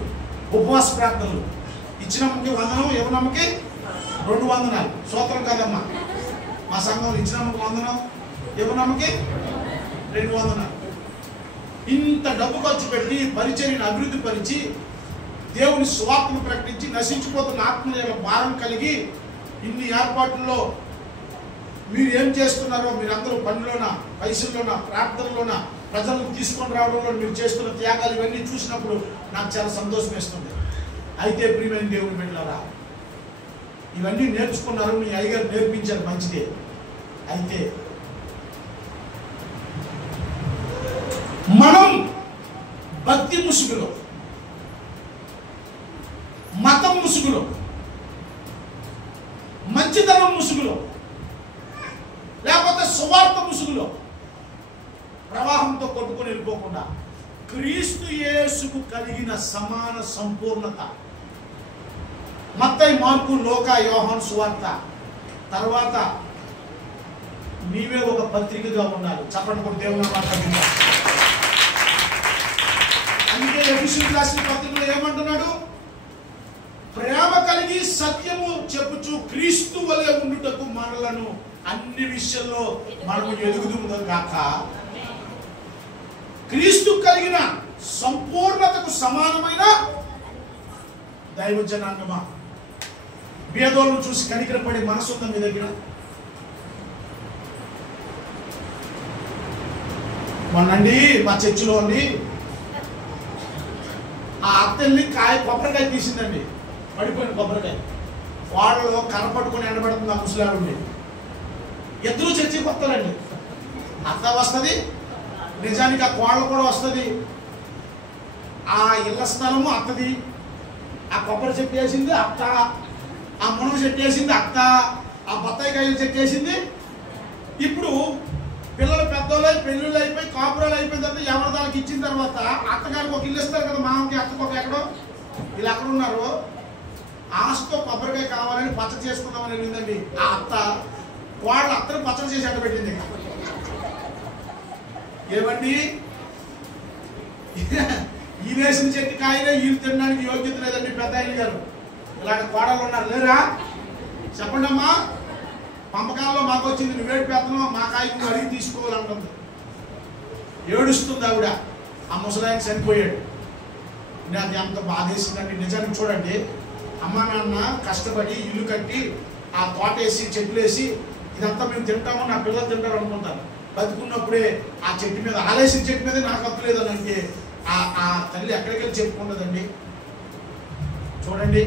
ఉపవాస ప్రార్థనలు, ఇచ్చినమ్మకి వందనం, ఇవ్వనమ్మకి 2 వందనాలు. స్తోత్రం కాదమ్మా. మా సంఘంలో ఇచ్చినమ్మకి వందనం, ఇవ్వనమ్మకి 2 వందనాలు. ఇంత డబ్బు ఖర్చు పెట్టి పరిచర్యను అభివృద్ధి పరిచి దేవుని సువార్తను ప్రకటించి నశించిపోతున్న ఆత్మీయుల భారం కలిగి ఇన్ని ఏర్పాట్లలో మీరు ఏం చేస్తున్నారో, మీరందరూ పనిలోన, పైసల్లోన, ప్రార్థనలోన, ప్రజలను తీసుకొని రావడంలో మీరు చేస్తున్న త్యాగాలు ఇవన్నీ చూసినప్పుడు నాకు చాలా సంతోషం వేస్తుంది. అయితే ప్రియమైన దేవుని బిడ్డలారా, ఇవన్నీ నేర్చుకున్నారు, మీ అయ్యగారు నేర్పించారు, మంచిదే. అయితే మనం భక్తి ముసుగులో, మతం ముసుగులో, మంచితనం ముసుగులో, లేకపోతే సువార్త ముసుగులో ప్రవాహంతో కొట్టుకొని వెళ్ళిపోకుండా క్రీస్తు యేసుకు కలిగిన సమాన సంపూర్ణత, మత్తయి, మార్కు, లూకా, యోహాను సువార్త తర్వాత నీవే ఒక పత్రికగా ఉండాలి. చెప్పండి కూడా దేవుని మాట్లాడుతున్నా. అందుకే ఎఫెసీయులకు రాసిన పత్రికలో ఏమంటున్నాడు? ప్రేమ కలిగి సత్యము చెప్పుచు క్రీస్తు వలె ఉండుటకు మనలను అన్ని విషయాల్లో మనము ఎదుగుదుము కాక క్రీస్తు కలిగిన సంపూర్ణతకు సమానమైన దైవ జనాంగమా. భేదోలను చూసి కనికరపడే మనసు ఉందా మీ దగ్గర? మొన్నండి మా చర్చిలో అండి ఆ అత్తల్ని కొబ్బరికాయ తీసిందండి, పడిపోయిన కొబ్బరికాయ. వాళ్ళలో కనపట్టుకుని ఎండబడుతుంది ఆ ముసలావిడ్ని. ఇద్దరు చర్చికి వస్తారండి. అత్త వస్తుంది, నిజానికి ఆ కోళ్ళు కూడా వస్తుంది. ఆ ఇళ్ల స్థలము అత్తది, ఆ కొబ్బరి చెట్టు వేసింది అత్త, ఆ మునగ చెట్టు వేసింది అత్త, ఆ బత్తాయి కాయలు చెట్టు వేసింది. ఇప్పుడు పిల్లలు పెద్దోళ్ళు, పెళ్ళిళ్ళు అయిపోయి, కాపురాలు అయిపోయిన తర్వాత ఎవరి దానికి ఇచ్చిన తర్వాత అత్తగారికి ఒక ఇల్లు ఇస్తారు కదా, మామకి అత్తకు ఒక ఎక్కడో. వీళ్ళు ఎక్కడ ఉన్నారు? ఆస్తితో కొబ్బరికాయ కావాలని పచ్చడి చేసుకుందామని వెళ్ళిందండి. ఆ అత్త వాళ్ళ అత్తను పచ్చడి చేసి అడ్డబెట్టింది. ఏమండి, ఈ వేసిన చెట్టు కాయలే వీళ్ళు తినడానికి యోగ్యత లేదండి. పెద్ద ఆయన గారు ఇలాంటి కోడలు ఉన్నారు లేరా? చెప్పండి అమ్మా. పంపకాలలో మాకు వచ్చింది, నువ్వేడు పెత్తనం, మా కాయ నువ్వు అడిగి తీసుకోవాలంటుంది. ఏడుస్తుంది ఆవిడ. ఆ ముసలాయన చనిపోయాడు. నాకు ఎంత బాధేసిందండి నిజానికి. చూడండి, అమ్మా నాన్న కష్టపడి ఇల్లు కట్టి ఆ తోట వేసి చెట్లు వేసి ఇదంతా మేము తింటామో నా పిల్లలు తింటారు అనుకుంటారు. బతుకున్నప్పుడే ఆ చెట్టు మీద, ఆలేసిన చెట్టు మీద నాకు హక్కు లేదని అంటే ఆ తల్లి ఎక్కడికి వెళ్ళి చెప్పుకుంటుందండి. చూడండి,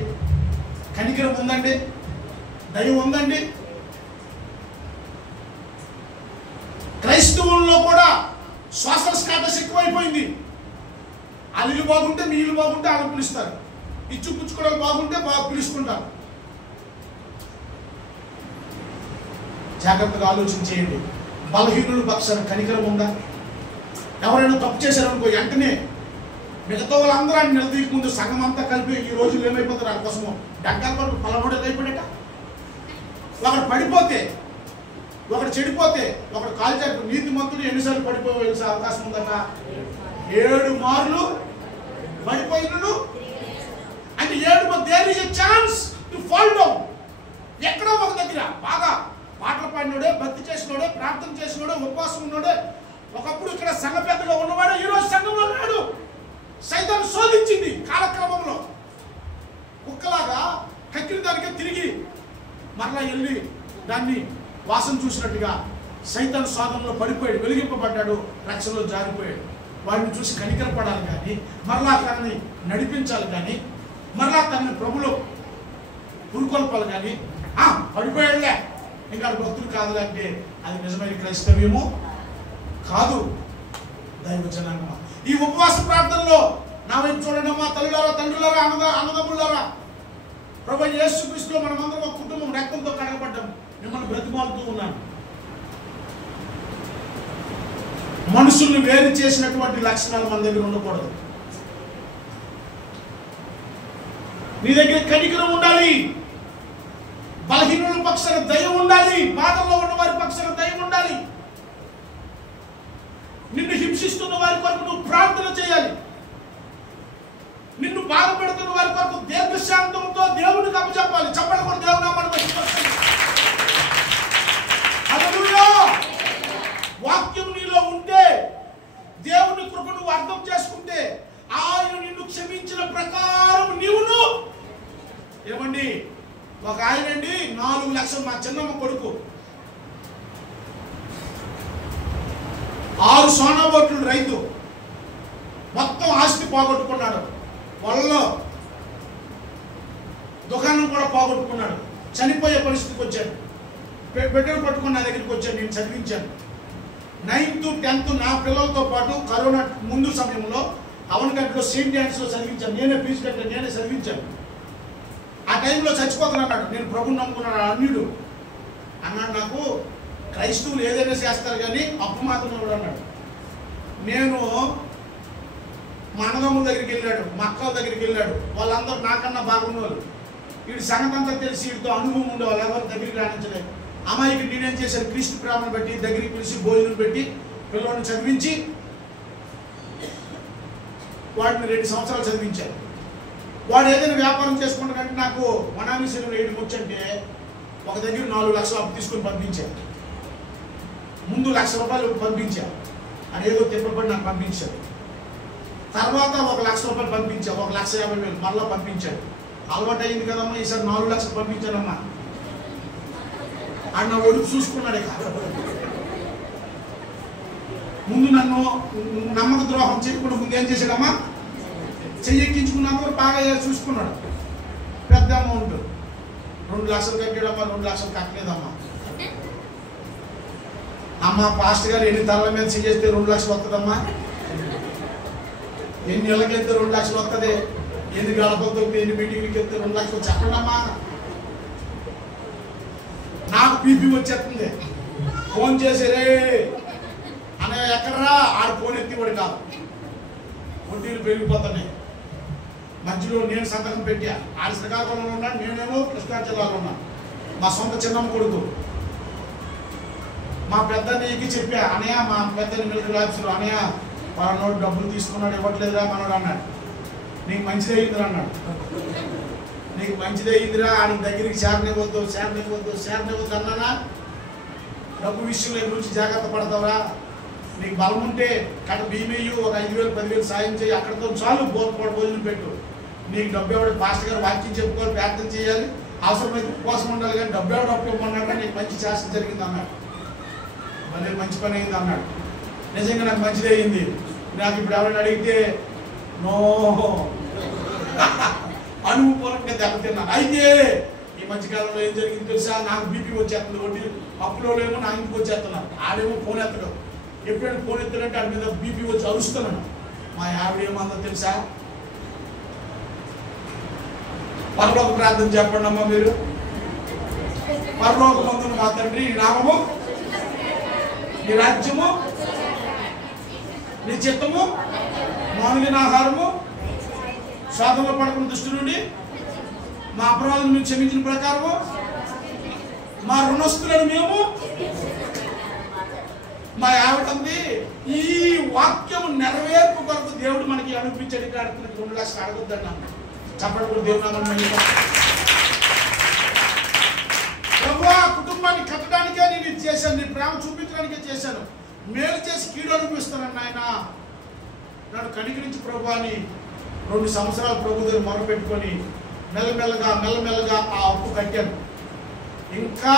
కనికరం ఉందండి, దయ ఉందండి. క్రైస్తవుల్లో కూడా సోషల్ స్టాటస్ ఎక్కువైపోయింది. వాళ్ళ ఇల్లు బాగుంటే మీ ఇల్లు బాగుంటే వాళ్ళు పిలుస్తారు, ఇచ్చు పుచ్చుకోవడం బాగుంటే బాగా పిలుచుకుంటారు. జాగ్రత్తగా ఆలోచన చేయండి. బలహీనుల పక్షాన కనికరం ఉందా? ఎవరైనా తప్పు చేశారనుకో వెంటనే మిగతా వాళ్ళందరూ ఆయన నిలదీకి ముందు సంఘం అంతా కలిపి ఈ రోజులు ఏమైపోతారు ఆయన కోసము డగ్గాల వరకు పలమూడ అయిపోయాట. ఒకడు పడిపోతే, ఒకడు చెడిపోతే, ఒకడు కాలు చేరు నీతిమంతుడు ఎన్నిసార్లు పడిపోయే అవకాశం ఉందట? 7 మార్లు పడిపోయినను అంటే 7 there is a chance to fall down. ఎక్కడో ఒక దగ్గర బాగా పాటలు పాడినోడే, భక్తి చేసినోడే, ప్రార్థన చేసినోడే, ఉపవాసం ఉన్నోడే, ఒకప్పుడు ఇక్కడ సంఘ పెద్దగా ఉన్నవాడు ఈరోజు సంఘంలో ఉన్నాడు. సైతాను శోధించింది కాలక్రమంలో. కుక్కలాగా కక్కిన దానికే తిరిగి మరలా వెళ్ళి దాన్ని వాసన చూసినట్టుగా సైతాను సాధనలో పడిపోయాడు, వెలిగింపబడ్డాడు, రక్షణలో జారిపోయాడు. వాడిని చూసి కనికరపడాలి కానీ, మరలా తనని నడిపించాలి కానీ, మరలా తనని ప్రభులో పురుకొల్పాలి కానీ పడిపోయాడులే ఇంకా భక్తులు కాదులంటే అది నిజమైన క్రైస్తవ్యము కాదు. దైవ జనాంగమా, ఈ ఉపవాస ప్రార్థనలో నా వైపు చూడండమ్మా, తల్లులారా, తండ్రులారా, అన్నదమ్ములారా, ప్రభు యేసుక్రీస్తులో మనమందరం ఒక కుటుంబం, రక్తంతో కడగబడ్డాం. మిమ్మల్ని బ్రతిమాలుతూ ఉన్నాను. మనుషుల్ని వేరు చేసినటువంటి లక్షణాలు మన దగ్గర ఉండకూడదు. నీ దగ్గర కనికరం ఉండాలి, బలహీనుల పక్షాన దయ ఉండాలి, బాధల్లో ఉన్న వారి పక్షాన దయ ఉండాలి. నిన్ను హింసిస్తున్న వారి కొరకు నువ్వు ప్రార్థన చేయాలి. నిన్ను బాధపెడుతున్న వారి కొరకు దీర్ఘశాంతంతో దేవుడికి అప్పచెప్పాలి. చెప్పండి కూడా దేవుడు హల్లెలూయా. వాక్యం నీలో ఉంటే, దేవుని కృప నువ్వు అర్థం చేసుకుంటే, ఆయన నిన్ను క్షమించిన ప్రకారం నీవును ఏమండి. ఒక ఆయన అండి 4 లక్షలు, మా చిన్నమ్మ కొడుకు 6 సోనా బొట్లు రైతు, మొత్తం ఆస్తి పోగొట్టుకున్నాడు. వాళ్ళ దుకాణం కూడా పోగొట్టుకున్నాడు. చనిపోయే పరిస్థితికి వచ్చాడు. బిడ్డలు పట్టుకుని నా దగ్గరికి వచ్చాడు. నేను చదివించాను. 9th 10th నా పిల్లలతో పాటు కరోనా ముందు సమయంలో అవనగడ్డలో సెయింట్ డాన్స్లో చదివించాను. నేనే ఫీజు కట్టాను, నేనే చదివించాను. ఆ టైంలో చచ్చిపోతానన్నాడు. నేను ప్రభుని నమ్ముకున్నాడు. అన్యుడు అన్నాడు, నాకు క్రైస్తవులు ఏదైనా చేస్తారు కానీ అప్పు మాత్రం కూడా అన్నాడు. నేను మా అన్నదమ్ముల దగ్గరికి వెళ్ళాడు, మా అక్కల దగ్గరికి వెళ్ళాడు. వాళ్ళందరూ నాకన్నా బాగున్నవాళ్ళు. వీడి సంగతి అంతా తెలిసి వీడితో అనుభవం ఉండే వాళ్ళు ఎవరు దగ్గరికి రాణించలేదు. అమ్మాయికి నేనేం చేశాను, క్రీస్తు ప్రేమను పెట్టి దగ్గరికి పిలిచి భోజనం పెట్టి పిల్లల్ని చదివించి వాడిని 2 సంవత్సరాలు చదివించాను. వాడు ఏదైనా వ్యాపారం చేసుకుంటానంటే నాకు మనామీసీలో 7 కూర్చుంటే ఒక దగ్గర 4 లక్షలు అప్పు తీసుకొని పంపించాను. ముందు 1,00,000 రూపాయలు పంపించాను. అదేదో తిప్పబడి నాకు పంపించాడు. తర్వాత 1,00,000 రూపాయలు పంపించాను. 1,50,000 మళ్ళీ పంపించాడు. అలవాటు అయింది కదమ్మా, ఈసారి 4 లక్షలు పంపించానమ్మా. ఆడు నా ఒడుపు చూసుకున్నాడు. ముందు నన్ను నమ్మక ద్రోహం చేయకుండా ముందు ఏం చేశాడమ్మా, చెయ్యెక్కించుకున్నందుకు బాగా చూసుకున్నాడు. పెద్ద అమౌంట్ 2 లక్షలు కట్టాడమ్మా, 2 లక్షలు కట్టలేదమ్మా. అమ్మ పాస్టర్ గారు ఎన్ని తరల మీద చేస్తే 2 లక్షలు వస్తుందమ్మా, ఎన్ని నెలలకి వెళ్తే 2 లక్షలు వస్తుంది, ఎన్ని గడపలతో ఎన్ని మీటింగ్లకి వెళ్తే 2 లక్షలు చెప్పండి అమ్మా. నాకు బీపీ వచ్చేస్తుంది. ఫోన్ చేసేరే అనే ఎక్కడరా, ఆడు ఫోన్ ఎత్తివాడు కాదు. వడ్డీలు పెరిగిపోతున్నాయి. మధ్యలో నేను సంతకం పెట్టా. ఆడు శ్రీకాకుళంలో ఉన్నాడు, నేనేమో కృష్ణా జిల్లాలో ఉన్నాను. మా సొంత చిన్నమ్మ కొడుకు. మా పెద్దన్నయ్యకి చెప్పా, అనయ్య మా పెద్దని మిలిటరీ ఆఫీసులో, అనయ్య వాళ్ళ డబ్బులు తీసుకున్నాడు, ఇవ్వట్లేదురా మనోడు అన్నాడు. నీకు మంచిదే అయిందిరా అన్నాడు. నీకు మంచిదే అయిందిరా, ఆయన దగ్గరికి చేరనివ్వద్దు అన్నానా. డబ్బు విషయంలో గురించి జాగ్రత్త పడతావురా, నీకు బలం ఉంటే కట్ట బియ్యమయ్యు, ఒక 5,000 10,000 సాయం చేయి, అక్కడితో చాలు భోజనం పెట్టు. నీకు డబ్బు ఎవడు పాస్టర్ గారు వాక్యం చెప్పుకోవాలి, ప్రార్థన చేయాలి, అవసరమైతే ఉపవాసం ఉండాలి, కానీ డబ్బు ఎవడు డబ్బు ఇవ్వమన్నాడు. నీకు మంచి శాస్త్రం జరిగింది అన్నాడు. మళ్ళీ మంచి పని అయింది అన్నాడు. నిజంగా నాకు మంచిదే అయింది. నాకు ఇప్పుడు ఎవరైనా అడిగితే నో అనుభవపూర్వకంగా దెబ్బతిన్నాను. అయితే ఈ మధ్యకాలంలో ఏం జరిగింది తెలుసా, నాకు బీపీ వచ్చేస్తుంది. వడ్డీ అప్పులోనేమో నా ఇంటికి వచ్చేస్తున్నాను. ఆడేమో ఫోన్ ఎత్తడం. ఎప్పుడైనా ఫోన్ ఎత్తాడంటే ఆడి మీద బీపీ వచ్చి అరుస్తున్నాను. మా ఆవిడ ఏమందో తెలుసా, పరలోక ప్రార్థన చెప్పండి అమ్మా మీరు. పరలోక మందున మా తండ్రి, ఈ నామము, ఈ రాజ్యము నీ చిత్తము మానుగిన ఆహారము శోధనలో పడకుండా దృష్టి నుండి మా అపరాధులను మేము క్షమించిన ప్రకారము మా రుణస్తులను మేము మా ఆవిడంది ఈ వాక్యం నెరవేర్పు కొరకు దేవుడు మనకి అనిపించడి కాడుతున్న 2 లక్షలు అడగొద్దన్నాను. చెప్పడం దేవుడు నామని ప్రభువా కుటుంబాన్ని కట్టడానికే నేను ఇది చేశాను, నీ ప్రేమ చూపించడానికే చేశాను, మేలు చేసి కీడు అనిపిస్తానని ఆయన నన్ను కనికరించి ప్రభు అని 2 సంవత్సరాలు ప్రభు దగ్గర మొరపెట్టుకొని మెల్లమెల్లగా ఆ అప్పు కట్టాను. ఇంకా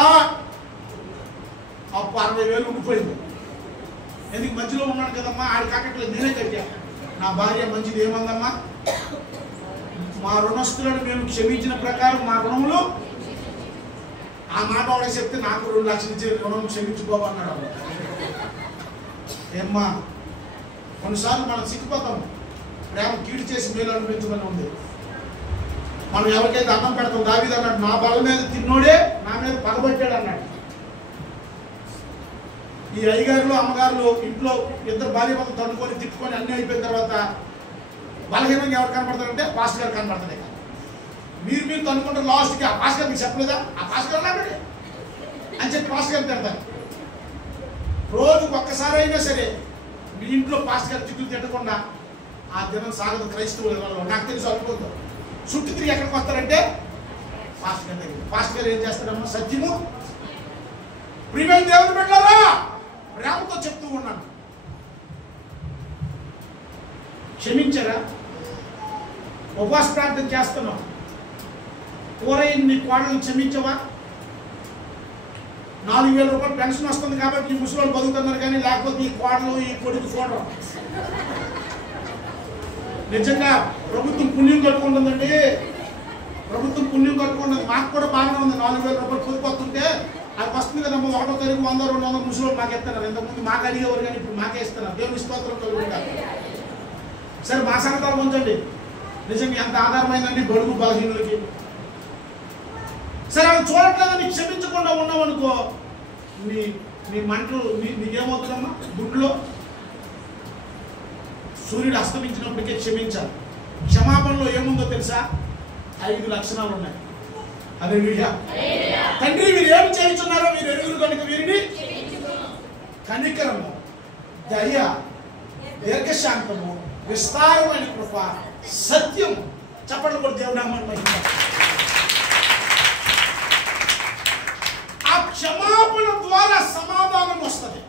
అప్పు 60,000 ఉండిపోయింది. ఎందుకు మధ్యలో ఉన్నాను కదమ్మా, ఆడి కట్టట్లేదు, నేనే కట్టాను. నా భార్య మంచిది ఏమందమ్మా, మా రుణస్తులను మేము క్షమించిన ప్రకారం మా రుణములు, ఆ మాట వాడే చెప్తే నాకు 2 లక్షలు ఇచ్చే రుణం క్షమించుకోమన్నాడు. ఏమ్మా కొన్నిసార్లు మనం సిగ్గుపోతాం, ప్రేమ కీడు చేసి మేలు అనిపించమని ఉంది. మనం ఎవరికైతే అన్నం పెడతాం, దావీదు అన్నాడు నా బల మీద తిన్నోడే నా మీద పగబట్టాడు అన్నాడు. ఈ అయ్యగారులు అమ్మగారులు ఇంట్లో ఇద్దరు భార్య భర్తలు తన్నుకొని తిట్టుకొని అన్నీ అయిపోయిన తర్వాత బలహీనంగా ఎవరు కనపడతారంటే పాస్టర్ గారు కనపడతాయి. మీరు తన్నుకుంటారు, లాస్ట్కి ఆ పాస్టర్ గారు మీకు చెప్పలేదా, ఆ పాస్టర్ గారు అన్నాడు అని చెప్పి పాస్టర్ గారు తిడతారు. రోజుకు ఒక్కసారి అయినా సరే మీ ఇంట్లో పాస్టర్ గారు తిట్లు తిట్టకుండా ఆ దినం సాగదు. క్రైస్తవులు నాకు తెలుసు అనుకోద్దు, చుట్టూ తిరిగి ఎక్కడికి వస్తారంటే పాస్టర్ గారి దగ్గర. పాస్టర్ గారు ఏం చేస్తారమ్మా, సత్యము ప్రియమైన దేవుని బిడ్డలారా ప్రేమతో చెప్తూ ఉన్నాను, క్షమించారా? ఉపవాస ప్రార్థన చేస్తున్నాం, కూరయ్య నీ కోడలను క్షమించవా? 4,000 రూపాయలు పెన్షన్ వస్తుంది కాబట్టి ఈ ముసలి బతుకుతున్నారు, కానీ లేకపోతే ఈ కోడలు ఈ కొడుకు చూడరు. నిజంగా ప్రభుత్వం పుణ్యం కట్టుకుంటుందండి, ప్రభుత్వం పుణ్యం కట్టుకుంటుంది. మాకు కూడా బాగానే ఉంది, 4,000 రూపాయలు పొదుపుతుంటే అది వస్తుంది కదమ్మా. 1వ తారీఖు 100, 200 ముసలి మాకు ఇస్తున్నారు. ఇంతకుముందు మాకు అడిగేవారు కానీ ఇప్పుడు మాకే ఇస్తున్నారు. దేవుని స్తోత్రం కలుగుతారు. సరే మా సంగతాలు ఉంచండి, నిజంగా ఎంత ఆధారమైందండి బడుగు బలహీనులకి. సరే అవి చూడట్లేదని క్షమించకుండా ఉన్నామనుకో, నీ మంటలు నీకేమవుతుందమ్మా, గుడ్లో సూర్యుడు అస్తమించినప్పటికే క్షమించాలి. క్షమాపణలో ఏముందో తెలుసా, 5 లక్షణాలు ఉన్నాయి. హల్లెలూయా. తండ్రి మీరు ఏమి చేయించున్నారో మీరు ఎరుగురు కనుక వీరిని కనికరము, దయ, దీర్ఘశాంతము, విస్తారమైన కృప, సత్యము. చెప్పండి కూడా దేవునామని మహిమ. ఆ క్షమాపణ ద్వారా సమాధానం వస్తుంది.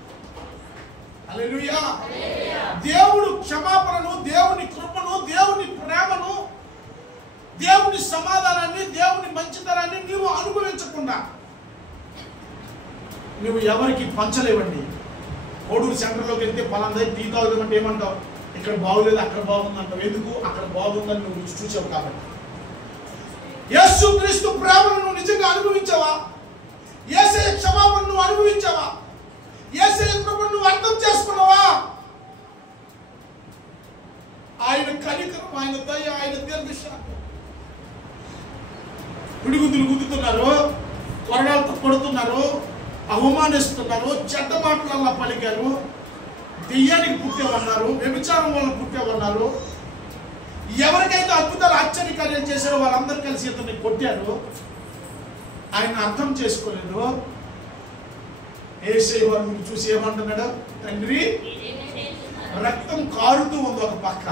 హల్లెలూయా. దేవుడు క్షమాపణను, దేవుని కృపను, దేవుని ప్రేమను, దేవుని సమాధానాన్ని, దేవుని మంచితనాన్ని నీవు అనుభవించకుండా నువ్వు ఎవరికి పంచలేవండి. కోడూరు సెంటర్లోకి వెళ్తే పలానా టీ తాగుదామంటే ఏమంటావు, ఇక్కడ బాగులేదు అక్కడ బాగుందంటావు. ఎందుకు? అక్కడ బాగుందని నువ్వు రుచి చూసావు కాబట్టి. యేసుక్రీస్తు ప్రేమను నువ్వు నిజంగా అనుభవించావా? యేసయ్య క్షమాపణ నువ్వు అనుభవించావా? యేసయ్య కృపను నువ్వు అర్థం చేసుకున్నావా? ఆయన కనికరం, ఆయన దయ, ఆయన దీర్ఘశాంతం. పిడిగుద్దులు గుద్దుతున్నారు, కొరడాలతో కొడుతున్నారు, అవమానిస్తున్నారు, చెడ్డ మాటలల్లా పలికారు, దెయ్యానికి పుట్టేవన్నారు, వ్యభిచారం వల్ల పుట్టేవన్నారు. ఎవరికైతే అద్భుతాలు ఆశ్చర్యకార్యాలు చేశారో వాళ్ళందరూ కలిసి ఇతన్ని కొట్టారు. ఆయన అర్థం చేసుకోలేదు. యేసయ్య వారిని చూసి ఏమంటున్నాడు, తండ్రి రక్తం కారుతూ ఉంది, ఒక పక్క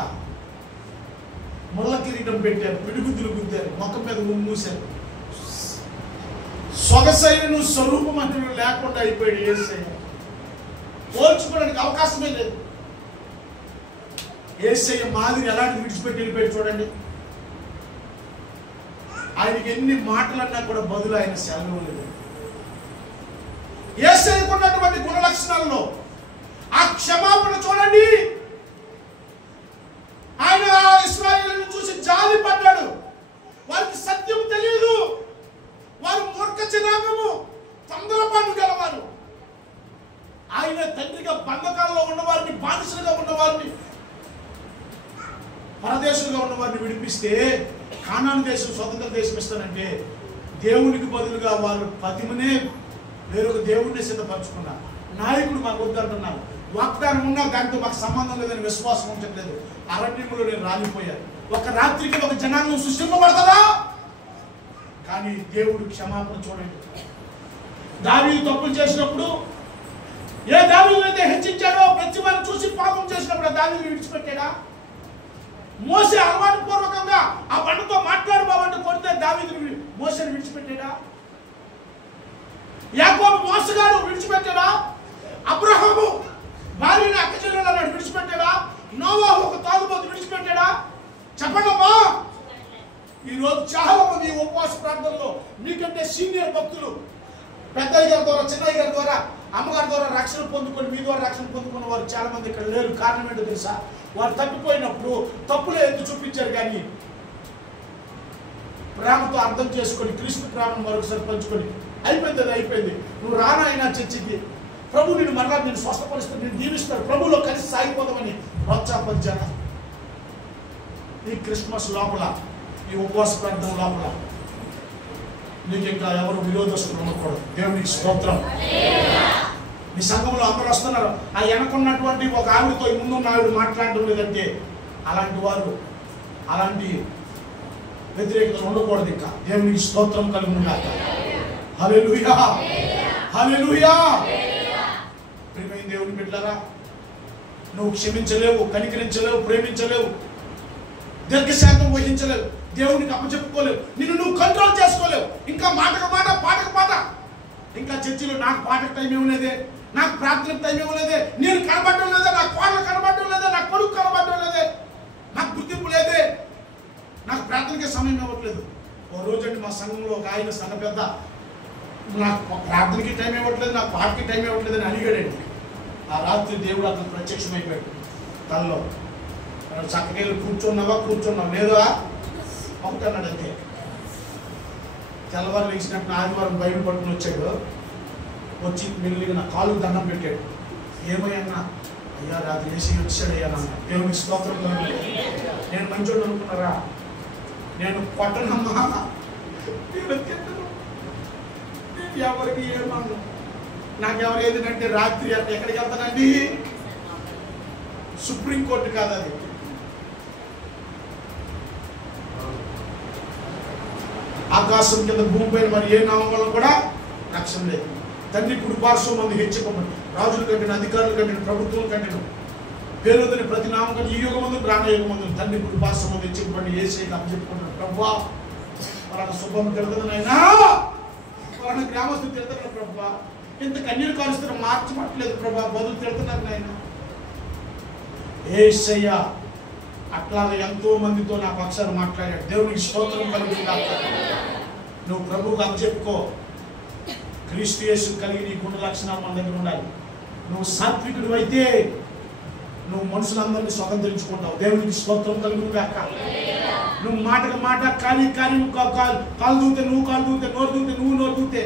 ముళ్ళ కిరీటం పెట్టారు, పిడిగుద్దులు గుద్దారు, మొక్క మీద మూసారు. సొగసైన స్వరూపమంతుడు లేకుండా అయిపోయాడు యేసయ్య. పోల్చుకోవడానికి అవకాశమే లేదు. యేసయ్య మాదిరి ఎలాంటి విడిచిపెట్టి వెళ్ళిపోయాడు చూడండి. ఆయనకి ఎన్ని మాటలన్నా కూడా బదులు ఆయన సెలవు లేదు. యేసయ్యకు ఉన్నటువంటి గుణ లక్షణాలలో ఆ క్షమాపణ చూడండి. ఆయన ఇశ్రాయేలును చూసి జాలి పడ్డాడు. వారికి సత్యం తెలియదు, వారు మూర్ఖ జనాంగము, తొందరపాటు గలవారు. ఆయన తండ్రిగా బంధకాల్లో ఉన్నవారిని, బానిసలుగా ఉన్నవారిని, పరదేశులుగా ఉన్నవారిని విడిపిస్తే కానాను దేశం స్వతంత్ర దేశం ఇస్తానంటే దేవునికి బదులుగా వాళ్ళు పతిమనే వేరొక దేవుడిని సిద్ధపరచుకున్నారు. నాయకుడు మాకు వద్దంటున్నారు. వాగ్దానం ఉన్నా దాంతో మాకు సంబంధం లేదని విశ్వాసం ఉంచట్లేదు. అరణ్యంలో నేను రాలిపోయాను. ఒక రాత్రికి ఒక జనాంగం సృష్టింపబడతారా? కానీ దేవుడు క్షమాపణ చూడండి. దావీదు తప్పులు చేసినప్పుడు ఏ దావీదును అయితే హెచ్చించాడో ప్రతి వారిని చూసి పాపం చేసినప్పుడు ఆ దావీదును విడిచిపెట్టాడా? మోసే అలవాటు పూర్వకంగా ఆ బండతో మాట్లాడు బాబంటే కొడితే దావీదును మోసేని విడిచిపెట్టాడా? యాకోబు మోసగాడు విడిచిపెట్టాడా? అబ్రహాము భార్యని అక్క చెల్లెలను విడిచిపెట్టాడా? నోవాహు ఒక తాగుబోతు విడిచిపెట్టాడా? చెప్పండమ్మా. ఈరోజు చాలా మంది ఉపవాస ప్రార్థనలో మీకంటే సీనియర్ భక్తులు పెద్దయ్య గారి ద్వారా, చిన్నయ్య గారి ద్వారా, అమ్మగారి ద్వారా రక్షణ పొందుకొని మీ ద్వారా రక్షణ పొందుకున్న వారు చాలా మంది ఇక్కడ లేరు. కారణం ఏంటో తెలుసా? వారు తప్పిపోయినప్పుడు తప్పులే ఎత్తు చూపించారు, కానీ ప్రేమతో అర్థం చేసుకొని క్రీస్తు ప్రేమను మరొకసారి పంచుకొని అయిపోయింది. నువ్వు రానాయినా చర్చికి, ప్రభు నిన్ను మరలా నేను స్వస్థపరుస్తాడు, నేను దీవిస్తాడు, ప్రభులో కలిసి సాగిపోదామని ప్రోత్సాహపరిచాను. ఈ క్రిస్మస్ లోపల, ఈ ఉపవాస ప్రార్థన లోపల నీకు ఇంకా ఎవరు విరోధస్తులు ఉండకూడదు. దేవునికి స్తోత్రం. మీ సంఘంలో అందరూ వస్తున్నారు, ఆ వెనకున్నటువంటి ఒక ఆవిడతో ముందున్న ఆవిడ మాట్లాడడం లేదంటే అలాంటి వారు, అలాంటి వ్యతిరేకతలు ఉండకూడదు. ఇంకా దేవునికి స్తోత్రం కలుగునుగాక. హల్లెలూయా, హల్లెలూయా. ప్రియమైన దేవుని బిడ్డలారా, నువ్వు క్షమించలేవు, కనికరించలేవు, ప్రేమించలేవు, దీర్ఘశాంతం వహించలేవు, దేవునికి అప్పచెప్పుకోలేవు, నిన్ను నువ్వు కంట్రోల్ చేసుకోలేవు. ఇంకా మాటకు మాట, పాటకు పాట. ఇంకా చర్చిలో నాకు పాటకు టైం ఇవ్వలేదే, నాకు ప్రార్థనకు టైం ఇవ్వలేదే, నేను కనబడడం లేదే, నా కోడలు కనబడడం లేదే, నా కొడుకు కనబడడం లేదే, నాకు గుర్తింపు లేదే, నాకు ప్రార్థనకే సమయం ఇవ్వట్లేదు. ఓ రోజండి మా సంఘంలో ఒక ఆయన సంఘ పెద్ద నాకు ప్రార్థనకి టైం ఇవ్వట్లేదు, నాకు పాటకి టైం ఇవ్వట్లేదు అని అడిగాడండి. ఆ రాత్రి దేవుడు అతను ప్రత్యక్షమైపోయాడు తనలో. చక్కగా కూర్చున్నావు లేదా అవుతాడు అంతే. తెల్లవారు లేచినట్టు ఆదివారం బయట పట్టుకుని వచ్చాడు. వచ్చి మెల్లిగా నా కాలు దండం పెట్టాడు. ఏమయ్యన్నా? అయ్యా రాత్రి వేసి వచ్చాడయ్యా నాన్న. దేవునికి స్తోత్రం. నేను మంచోడు అనుకున్నారా? నేను కొట్టనమ్మా, నేను తిట్టను, నేను ఎవరికి ఏమన్నా. నాకు ఎవరు ఏదంటే రాత్రి ఎక్కడికి వెళ్తానండి? సుప్రీంకోర్టు కాదు అది. ఆకాశం కింద భూమి పైన మరి ఏ నామం వల్ల కూడా రక్షణ లేదు. తండ్రి కుడి పార్శ్వం మంది హెచ్చుకోమని, రాజులు కంటే, అధికారులు కంటే, ప్రభుత్వం కంటే, పేరుదని ప్రతి నామం కంటే ఈ యుగమందు ప్రాణ యుగమందు తండ్రి కుడి పార్శ్వం మంది హెచ్చుకోమని ఏసైకి అప్పచెప్పుకుంటాడు. ప్రభువా వాళ్ళ శుభం తిరుగుతుందనైనా, వాళ్ళ గ్రామస్తులు తిరుగుతున్నారు ప్రభువా, ఇంత కన్నీరు కాలుస్తున్న మార్చమట్లేదు ప్రభా, బదులు తిడుతున్నారు నాయన. ఏసయ్య అట్లాగే ఎంతో మందితో నా పక్షాన్ని మాట్లాడాడు. దేవునికి స్తోత్రం కలుగుతుందాక. నువ్వు ప్రభువుకు అప్పచెప్పుకో. క్రీస్తు యేసు కలిగి నీ గుణ లక్షణాలు మన దగ్గర ఉండాలి. నువ్వు సాత్వికుడు అయితే నువ్వు మనుషులందరినీ స్వతంత్రించుకుంటావు. దేవునికి స్తోత్రం కలుగుతుందాక. నువ్వు మాటకు మాట, కానీ కాలు దూతే నువ్వు కాలు దూతే, నోరు దూతే నువ్వు నోరు దూతే,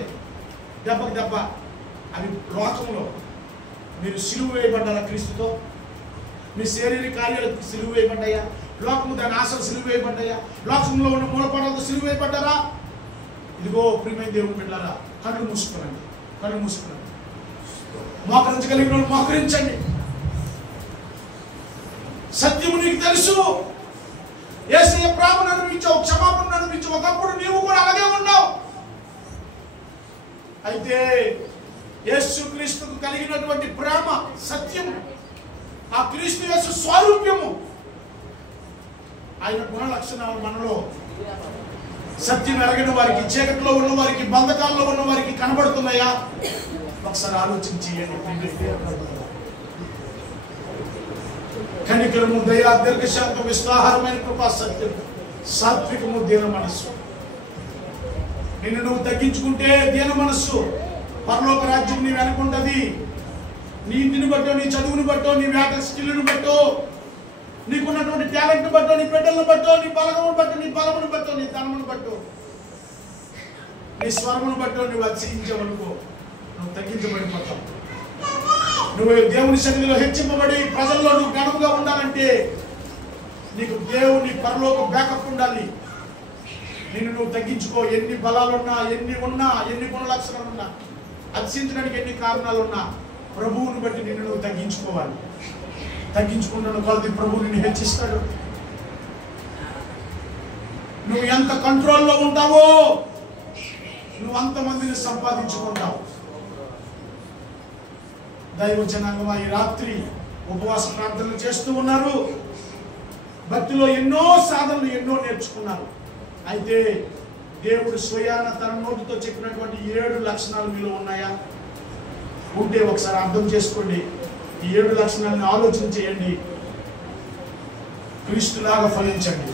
దెబ్బకి దెబ్బ. అవి లోకంలో మీరు సిలువ వేయబడ్డారా? క్రీస్తుతో మీ శరీర కార్యాలు సిలువ వేయబడ్డాయా? లోకము దాని ఆశలు సిలువ వేయబడ్డాయా? లోకంలో ఉన్న మూలపాటాలతో సిలువ వేయబడ్డారా? ఇదిగో ప్రియమైన దేవుని బిడ్డలారా, కళ్ళు మూసుకునండి, కళ్ళు మూసుకునండి. మోకరించగలిగిన వాళ్ళు మోకరించండి. సత్యము నీకు తెలుసు. యేసయ్య ప్రేమను అనుభవించావు, క్షమాపణను అనుభవించావు. ఒకప్పుడు నీవు కూడా అలాగే ఉన్నావు. అయితే యేసు క్రీస్తుకు కలిగినటువంటి ప్రేమ, సత్యము, ఆ క్రీస్తు యేసు స్వరూప్యము, ఆయన గుణ లక్షణాలు మనలో సత్యం ఎరగిన వారికి, చీకట్లో ఉన్న వారికి, బంధకాల్లో ఉన్న వారికి కనబడుతున్నాయా? ఒకసారి ఆలోచన చేయండి. కనికరము, దయ, దీర్ఘశాంతం, విస్తారమైన కృపా, సత్యం, సాత్వికము, దీన మనస్సు. నిన్ను నువ్వు తగ్గించుకుంటే దీన మనస్సు పరలోక రాజ్యం నీ వెనుకుంటది. నీ ఇంటిని బట్టో, నీ చదువుని బట్టో, నీ వేట స్కిల్ని బట్టో, నీకున్నటువంటి టాలెంట్ బట్టో, నీ బిడ్డలను బట్టో, నీ బలగమును బట్టో, నీ బలమును బట్టో, నీ ధనమును బట్టో, నీ స్వరమును బట్టో నువ్వు అతిశయించవనుకో, నువ్వు తగ్గించబడిపోతావు. నువ్వు దేవుని సన్నిధిలో హెచ్చింపబడి ప్రజల్లో నువ్వు ఘనముగా ఉండాలంటే నీకు దేవుని పరలోక బ్యాకప్ ఉండాలి. నిన్ను నువ్వు తగ్గించుకో. ఎన్ని బలాలున్నా, ఎన్ని ఉన్నా, ఎన్ని గుణ లక్షణాలు ఉన్నా, అతిశయించడానికి ఎన్ని కారణాలు ఉన్నా, ప్రభువుని బట్టి నిన్ను నువ్వు తగ్గించుకోవాలి. తగ్గించుకున్న కొలది ప్రభువు నిన్ను హెచ్చిస్తాడు. నువ్వు ఎంత కంట్రోల్లో ఉంటావో నువ్వు అంతమందిని సంపాదించుకుంటావు. దైవ జనాంగమా ఈ రాత్రి ఉపవాస ప్రార్థనలు చేస్తూ ఉన్నారు. భక్తిలో ఎన్నో సాధనలు ఎన్నో నేర్చుకున్నారు. అయితే దేవుడు స్వయాన తన నోటితో చెప్పినటువంటి 7 లక్షణాలు మీలో ఉన్నాయా? ఉంటే ఒకసారి అర్థం చేసుకోండి. ఈ 7 లక్షణాలను ఆలోచన చేయండి. క్రీస్తులాగా ఫలించండి.